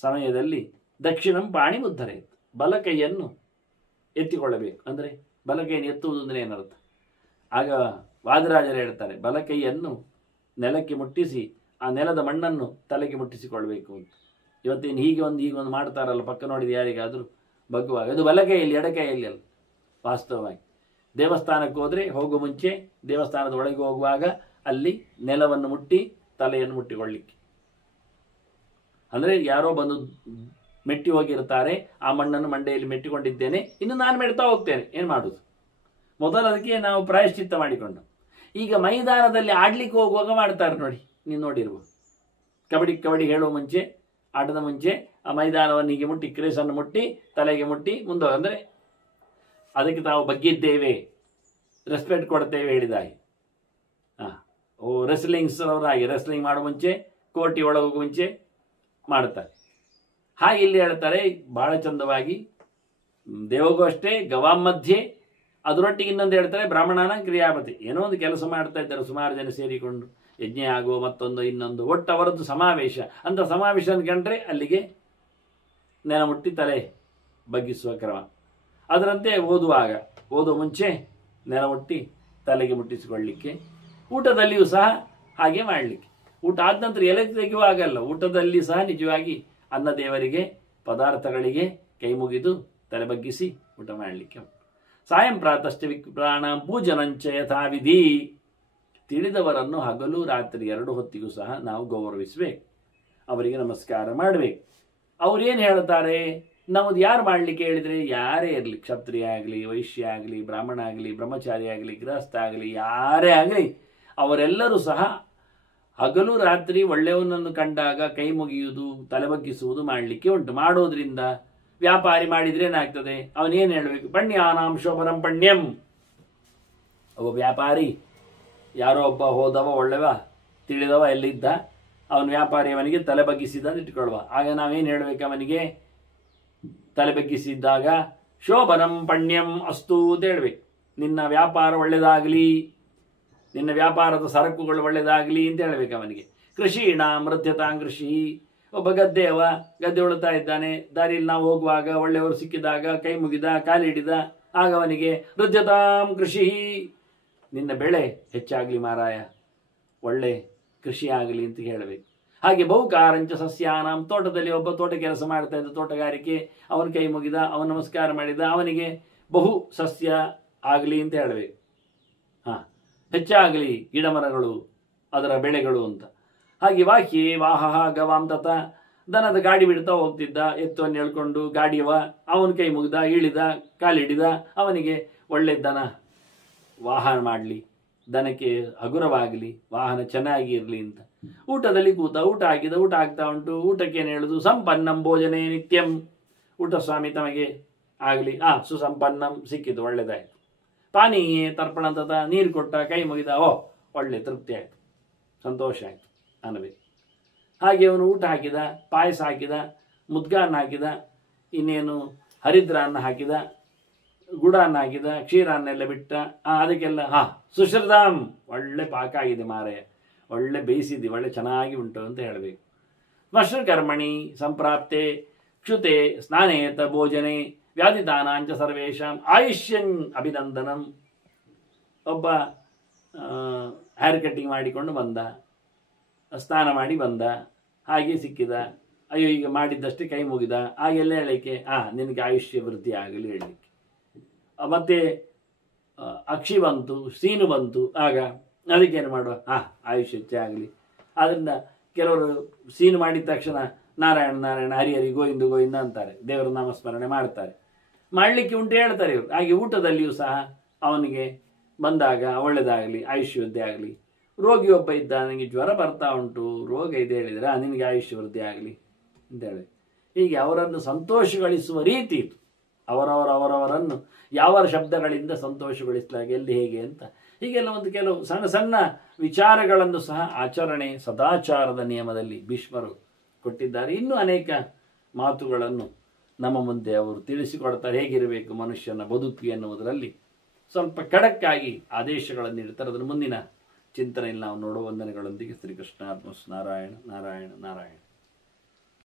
ಸಮಯದಲ್ಲಿ ದಕ್ಷಿಣಂ ಪಾಣಿ ಮುದ್ಧರೇತ್, ಬಲಕೈಯನ್ನು ಎತ್ತಿಕೊಳ್ಳಬೇಕು. ಅಂದರೆ ಬಲಕೈಯನ್ನು ಎತ್ತುವುದು ಅಂದರೆ ಏನರ್ಥ? ಆಗ ವಾದರಾಜರು ಹೇಳ್ತಾರೆ, ಬಲಕೈಯನ್ನು ನೆಲಕ್ಕೆ ಮುಟ್ಟಿಸಿ ಆ ನೆಲದ ಮಣ್ಣನ್ನು ತಲೆಗೆ ಮುಟ್ಟಿಸಿಕೊಳ್ಬೇಕು ಅಂತ. ಇವತ್ತೇನು ಹೀಗೊಂದು ಮಾಡ್ತಾರಲ್ಲ, ಪಕ್ಕ ನೋಡಿದ ಯಾರಿಗಾದರೂ ಬಗ್ಗುವಾಗ, ಅದು ಬಲಕೈಯಲ್ಲಿ, ಎಡಕೈಯಲ್ಲಿ ಅಲ್ಲ. ವಾಸ್ತವವಾಗಿ ದೇವಸ್ಥಾನಕ್ಕೆ ಹೋದರೆ ಹೋಗುವ ಮುಂಚೆ, ದೇವಸ್ಥಾನದ ಒಳಗೆ ಹೋಗುವಾಗ ಅಲ್ಲಿ ನೆಲವನ್ನು ಮುಟ್ಟಿ ತಲೆಯನ್ನು ಮುಟ್ಟಿಕೊಳ್ಳಿಕ್ಕೆ. ಅಂದರೆ ಯಾರೋ ಬಂದು ಮೆಟ್ಟಿ ಹೋಗಿರ್ತಾರೆ, ಆ ಮಣ್ಣನ್ನು ಮಂಡೆಯಲ್ಲಿ ಮೆಟ್ಟಿಕೊಂಡಿದ್ದೇನೆ, ಇನ್ನು ನಾನು ಮೆಡ್ತಾ ಹೋಗ್ತೇನೆ, ಏನು ಮಾಡೋದು? ಮೊದಲು ಅದಕ್ಕೆ ನಾವು ಪ್ರಾಯಶ್ಚಿತ್ತ ಮಾಡಿಕೊಂಡು. ಈಗ ಮೈದಾನದಲ್ಲಿ ಆಡ್ಲಿಕ್ಕೆ ಹೋಗುವಾಗ ಮಾಡ್ತಾರೆ ನೋಡಿ, ನೀವು ನೋಡಿರ್ಬೋದು. ಕಬಡ್ಡಿ ಹೇಳುವ ಮುಂಚೆ, ಆಟದ ಮುಂಚೆ ಆ ಮೈದಾನವನ್ನು ಹೀಗೆ ಮುಟ್ಟಿ, ಕ್ರೇಸನ್ನು ಮುಟ್ಟಿ ತಲೆಗೆ ಮುಟ್ಟಿ ಮುಂದೆ, ಅಂದರೆ ಅದಕ್ಕೆ ತಾವು ಬಗ್ಗಿದ್ದೇವೆ, ರೆಸ್ಪೆಕ್ಟ್ ಕೊಡ್ತೇವೆ ಹೇಳಿದಾಗೆ. ರೆಸ್ಲಿಂಗ್ಸ್ ಅವರಾಗಿ ರೆಸ್ಲಿಂಗ್ ಮಾಡುವ ಮುಂಚೆ, ಕೋಟಿ ಒಳಗೆ ಹೋಗುವ ಮುಂಚೆ ಮಾಡ್ತಾರೆ. ಹಾಗೆ ಇಲ್ಲಿ ಹೇಳ್ತಾರೆ ಬಹಳ ಚಂದವಾಗಿ, ದೇವಗೋಷ್ಠೆ ಗವಾಂ ಮಧ್ಯೆ, ಅದರೊಟ್ಟಿಗೆ ಇನ್ನೊಂದು ಹೇಳ್ತಾರೆ ಬ್ರಾಹ್ಮಣನ ಕ್ರಿಯಾಪತಿ. ಏನೋ ಒಂದು ಕೆಲಸ ಮಾಡ್ತಾ ಇದ್ದಾರೆ ಸುಮಾರು ಜನ ಸೇರಿಕೊಂಡು, ಯಜ್ಞ ಆಗುವ ಮತ್ತೊಂದು ಇನ್ನೊಂದು, ಒಟ್ಟು ಅವರದ್ದು ಸಮಾವೇಶ. ಅಂತ ಸಮಾವೇಶ ಕಂಡ್ರೆ ಅಲ್ಲಿಗೆ ನೆಲ ಮುಟ್ಟಿ ತಲೆ ಬಗ್ಗಿಸುವ ಕ್ರಮ. ಅದರಂತೆ ಓದುವ ಮುಂಚೆ ನೆಲ ಮುಟ್ಟಿ ತಲೆಗೆ ಮುಟ್ಟಿಸಿಕೊಳ್ಳಲಿಕ್ಕೆ, ಊಟದಲ್ಲಿಯೂ ಸಹ ಹಾಗೆ ಮಾಡಲಿಕ್ಕೆ. ಊಟ ಆದ ನಂತರ ಎಲೆ ತೆಗೆಯುವಾಗಲ್ಲ, ಊಟದಲ್ಲಿ ಸಹ ನಿಜವಾಗಿ ಅನ್ನ ದೇವರಿಗೆ, ಪದಾರ್ಥಗಳಿಗೆ ಕೈ ಮುಗಿದು ತಲೆ ಬಗ್ಗಿಸಿ ಊಟ ಮಾಡಲಿಕ್ಕೆ. ಸಾಯಂ ಪ್ರಾತಶ್ಚ ವಿಪ್ರಾಣಾಂ ಪೂಜನಂಚ ಯಥಾವಿಧಿ. ತಿಳಿದವರನ್ನು ಹಗಲು ರಾತ್ರಿ 2 ಹೊತ್ತಿಗೂ ಸಹ ನಾವು ಗೌರವಿಸಬೇಕು, ಅವರಿಗೆ ನಮಸ್ಕಾರ ಮಾಡಬೇಕು. ಅವರೇನು ಹೇಳ್ತಾರೆ, ನಮ್ಮದು ಯಾರು ಮಾಡಲಿಕ್ಕೆ ಹೇಳಿದರೆ, ಯಾರೇ ಇರಲಿ, ಕ್ಷತ್ರಿಯ ಆಗಲಿ, ವೈಶ್ಯ ಆಗಲಿ, ಬ್ರಾಹ್ಮಣ ಆಗಲಿ, ಬ್ರಹ್ಮಚಾರಿ ಆಗಲಿ, ಗೃಹಸ್ಥ ಆಗಲಿ, ಯಾರೇ ಆಗಲಿ, ಅವರೆಲ್ಲರೂ ಸಹ ಹಗಲು ರಾತ್ರಿ ಒಳ್ಳೆಯವನನ್ನು ಕಂಡಾಗ ಕೈ ಮುಗಿಯುವುದು, ತಲೆ ಬಗ್ಗಿಸುವುದು ಮಾಡಲಿಕ್ಕೆ ಉಂಟು. ಮಾಡೋದ್ರಿಂದ ವ್ಯಾಪಾರಿ ಮಾಡಿದ್ರೆ ಏನಾಗ್ತದೆ, ಅವನೇನು ಹೇಳಬೇಕು, ಪಣ್ಯಾನಾಂ ಶೋಭನಂ ಪಣ್ಯಂ. ಒಬ್ಬ ವ್ಯಾಪಾರಿ, ಯಾರೋ ಒಬ್ಬ ಹೋದವ, ಒಳ್ಳೆವ, ತಿಳಿದವ, ಎಲ್ಲಿದ್ದ, ಅವನ ವ್ಯಾಪಾರಿ ಅವನಿಗೆ ತಲೆ ಬಗ್ಗಿಸಿದ ಅಂತ ಇಟ್ಕೊಳ್ಳುವ. ಆಗ ನಾವೇನು ಹೇಳಬೇಕು ಅವನಿಗೆ, ತಲೆ ಬಗ್ಗಿಸಿದ್ದಾಗ ಶೋಭನಂ ಪಣ್ಯಂ ಅಸ್ತು ಅಂತ ಹೇಳ್ಬೇಕು. ನಿನ್ನ ವ್ಯಾಪಾರ ಒಳ್ಳೆಯದಾಗಲಿ, ನಿನ್ನ ವ್ಯಾಪಾರದ ಸರಕುಗಳು ಒಳ್ಳೆಯದಾಗಲಿ ಅಂತ ಹೇಳ್ಬೇಕು ಅವನಿಗೆ. ಕೃಷಿಣ ಮೃತ್ಯತಾಂ ಕೃಷಿ. ಒಬ್ಬ ಗದ್ದೆ ಉಳುತ್ತಾ ಇದ್ದಾನೆ, ದಾರಿಯಲ್ಲಿ ನಾವು ಹೋಗುವಾಗ ಒಳ್ಳೆಯವರು ಸಿಕ್ಕಿದಾಗ ಕೈ ಮುಗಿದ, ಕಾಲಿಡಿದ, ಆಗ ಅವನಿಗೆ ಮೃತ್ಯತಾಂ ಕೃಷಿ, ನಿನ್ನ ಬೆಳೆ ಹೆಚ್ಚಾಗಲಿ ಮಾರಾಯ, ಒಳ್ಳೆ ಕೃಷಿ ಆಗಲಿ ಅಂತ ಹೇಳಬೇಕು. ಹಾಗೆ ಬಹುಕಾರಂಚ ಸಸ್ಯಾನಾಂ, ತೋಟದಲ್ಲಿ ಒಬ್ಬ ತೋಟ ಕೆಲಸ ಮಾಡ್ತಾ ಇದ್ದ, ತೋಟಗಾರಿಕೆ, ಅವನ ಕೈ ಮುಗಿದ, ಅವನ ನಮಸ್ಕಾರ ಮಾಡಿದ, ಅವನಿಗೆ ಬಹು ಸಸ್ಯ ಆಗಲಿ ಅಂತ ಹೇಳಬೇಕು. ಹೆಚ್ಚಾಗಲಿ ಗಿಡ ಮರಗಳು, ಅದರ ಬೆಳೆಗಳು ಅಂತ. ಹಾಗೆ ವಾಹ್ಯೇ ವಾಹಃ ಗವಾಂ ತತ, ದನದ ಗಾಡಿ ಬಿಡ್ತಾ ಹೋಗ್ತಿದ್ದ, ಎತ್ತುವನ್ನು ಹೇಳ್ಕೊಂಡು ಗಾಡಿಯವ, ಅವನ ಕೈ ಮುಗಿದ, ಇಳಿದ, ಕಾಲಿಡಿದ, ಅವನಿಗೆ ಒಳ್ಳೆ ದನ ವಾಹನ ಮಾಡಲಿ, ದನಕ್ಕೆ ಹಗುರವಾಗಲಿ, ವಾಹನ ಚೆನ್ನಾಗಿ ಇರಲಿ ಅಂತ. ಊಟದಲ್ಲಿ ಕೂತ, ಊಟ ಹಾಕಿದ, ಊಟ ಆಗ್ತಾ ಉಂಟು. ಊಟಕ್ಕೆ ಏನು ಹೇಳುದು? ಸಂಪನ್ನಂ ಭೋಜನೆ ನಿತ್ಯಂ. ಊಟ ಸ್ವಾಮಿ ತಮಗೆ ಆಗಲಿ, ಸುಸಂಪನ್ನಂ ಸಿಕ್ಕಿತು, ಒಳ್ಳೇದಾಯ್ತು. ಪಾನೀಯೇ ತರ್ಪಣ ತತ, ನೀರು ಕೊಟ್ಟ, ಕೈ ಮುಗಿದ, ಒಳ್ಳೆ ತೃಪ್ತಿ ಆಯಿತು, ಸಂತೋಷ ಆಯಿತು ಅನ್ನಬೇಕು. ಹಾಗೆ ಅವನು ಊಟ ಹಾಕಿದ, ಪಾಯಸ ಹಾಕಿದ, ಮುದ್ಗಾನ್ನ ಹಾಕಿದ, ಇನ್ನೇನು ಹರಿದ್ರಾನ್ನ ಹಾಕಿದ, ಗುಡಾನ್ನ ಹಾಕಿದ, ಕ್ಷೀರಾನ್ನೆಲ್ಲ ಬಿಟ್ಟ, ಅದಕ್ಕೆಲ್ಲ ಸುಶ್ರದಾಂ, ಒಳ್ಳೆ ಪಾಕ ಆಗಿದೆ ಮಾರೆ, ಒಳ್ಳೆ ಬೇಯಿಸಿದ್ದಿ, ಒಳ್ಳೆ ಚೆನ್ನಾಗಿ ಉಂಟು ಅಂತ ಹೇಳಬೇಕು. ಮಶ್ರಕರ್ಮಣಿ ಸಂಪ್ರಾಪ್ತೆ ಕ್ಷುತೆ ಸ್ನಾನೇತ ಭೋಜನೆ ವ್ಯಾಧಿತಾನಾಂಚ ಸರ್ವೇಶಾಂ ಆಯುಷ್ಯನ್ ಅಭಿನಂದನಂ. ಒಬ್ಬ ಹೇರ್ ಕಟ್ಟಿಂಗ್ ಮಾಡಿಕೊಂಡು ಬಂದ, ಸ್ನಾನ ಮಾಡಿ ಬಂದ, ಹಾಗೆ ಸಿಕ್ಕಿದ, ಅಯ್ಯೋ ಈಗ ಮಾಡಿದ್ದಷ್ಟೇ ಕೈ ಮುಗಿದ, ಹಾಗೆಲ್ಲ ಹೇಳಲಿಕ್ಕೆ ನಿನಗೆ ಆಯುಷ್ಯ ವೃದ್ಧಿ ಆಗಲಿ ಹೇಳಲಿಕ್ಕೆ. ಮತ್ತೆ ಅಕ್ಷಿ ಬಂತು, ಸೀನು ಬಂತು, ಆಗ ಅದಕ್ಕೇನು ಮಾಡುವ, ಆಯುಷ್ಯ ಹೆಚ್ಚೆ ಆಗಲಿ. ಆದ್ದರಿಂದ ಕೆಲವರು ಸೀನು ಮಾಡಿದ ತಕ್ಷಣ ನಾರಾಯಣ ನಾರಾಯಣ ಹರಿ ಹರಿ ಗೋವಿಂದ ಗೋವಿಂದ ಅಂತಾರೆ, ದೇವರ ನಾಮಸ್ಮರಣೆ ಮಾಡ್ತಾರೆ, ಮಾಡಲಿಕ್ಕೆ ಉಂಟು ಹೇಳ್ತಾರೆ ಇವರು. ಹಾಗೆ ಊಟದಲ್ಲಿಯೂ ಸಹ ಅವನಿಗೆ ಬಂದಾಗ ಒಳ್ಳೆಯದಾಗಲಿ, ಆಯುಷ್ಯ ವೃದ್ಧಿ ಆಗಲಿ. ರೋಗಿ ಒಬ್ಬ ಇದ್ದ, ನನಗೆ ಜ್ವರ ಬರ್ತಾ ಉಂಟು, ರೋಗ ಇದೆ ಹೇಳಿದರೆ ನಿನಗೆ ಆಯುಷ್ಯ ವೃದ್ಧಿ ಆಗಲಿ ಅಂತ ಹೇಳಿ. ಹೀಗೆ ಅವರನ್ನು ಸಂತೋಷಗೊಳಿಸುವ ರೀತಿ ಇತ್ತು. ಅವರವರನ್ನು ಯಾವ ಶಬ್ದಗಳಿಂದ ಸಂತೋಷಗೊಳಿಸಲಾಗಿ, ಎಲ್ಲಿ ಹೇಗೆ ಅಂತ ಹೀಗೆಲ್ಲ ಒಂದು ಕೆಲವು ಸಣ್ಣ ಸಣ್ಣ ವಿಚಾರಗಳನ್ನು ಸಹ ಆಚರಣೆ ಸದಾಚಾರದ ನಿಯಮದಲ್ಲಿ ಭೀಷ್ಮರು ಕೊಟ್ಟಿದ್ದಾರೆ. ಇನ್ನೂ ಅನೇಕ ಮಾತುಗಳನ್ನು ನಮ್ಮ ಮುಂದೆ ಅವರು ತಿಳಿಸಿಕೊಡ್ತಾರೆ. ಹೇಗಿರಬೇಕು ಮನುಷ್ಯನ ಬದುಕು ಎನ್ನುವುದರಲ್ಲಿ ಸ್ವಲ್ಪ ಖಡಕ್ಕಾಗಿ ಆದೇಶಗಳನ್ನು ನೀಡುತ್ತಾರೆ. ಅದನ್ನು ಮುಂದಿನ ಚಿಂತನೆಯಲ್ಲಿ ನಾವು ನೋಡುವ. ವಂದನೆಗಳೊಂದಿಗೆ ಶ್ರೀಕೃಷ್ಣ ಅರ್ಪಣಮಸ್ತು. ನಾರಾಯಣ ನಾರಾಯಣ ನಾರಾಯಣ.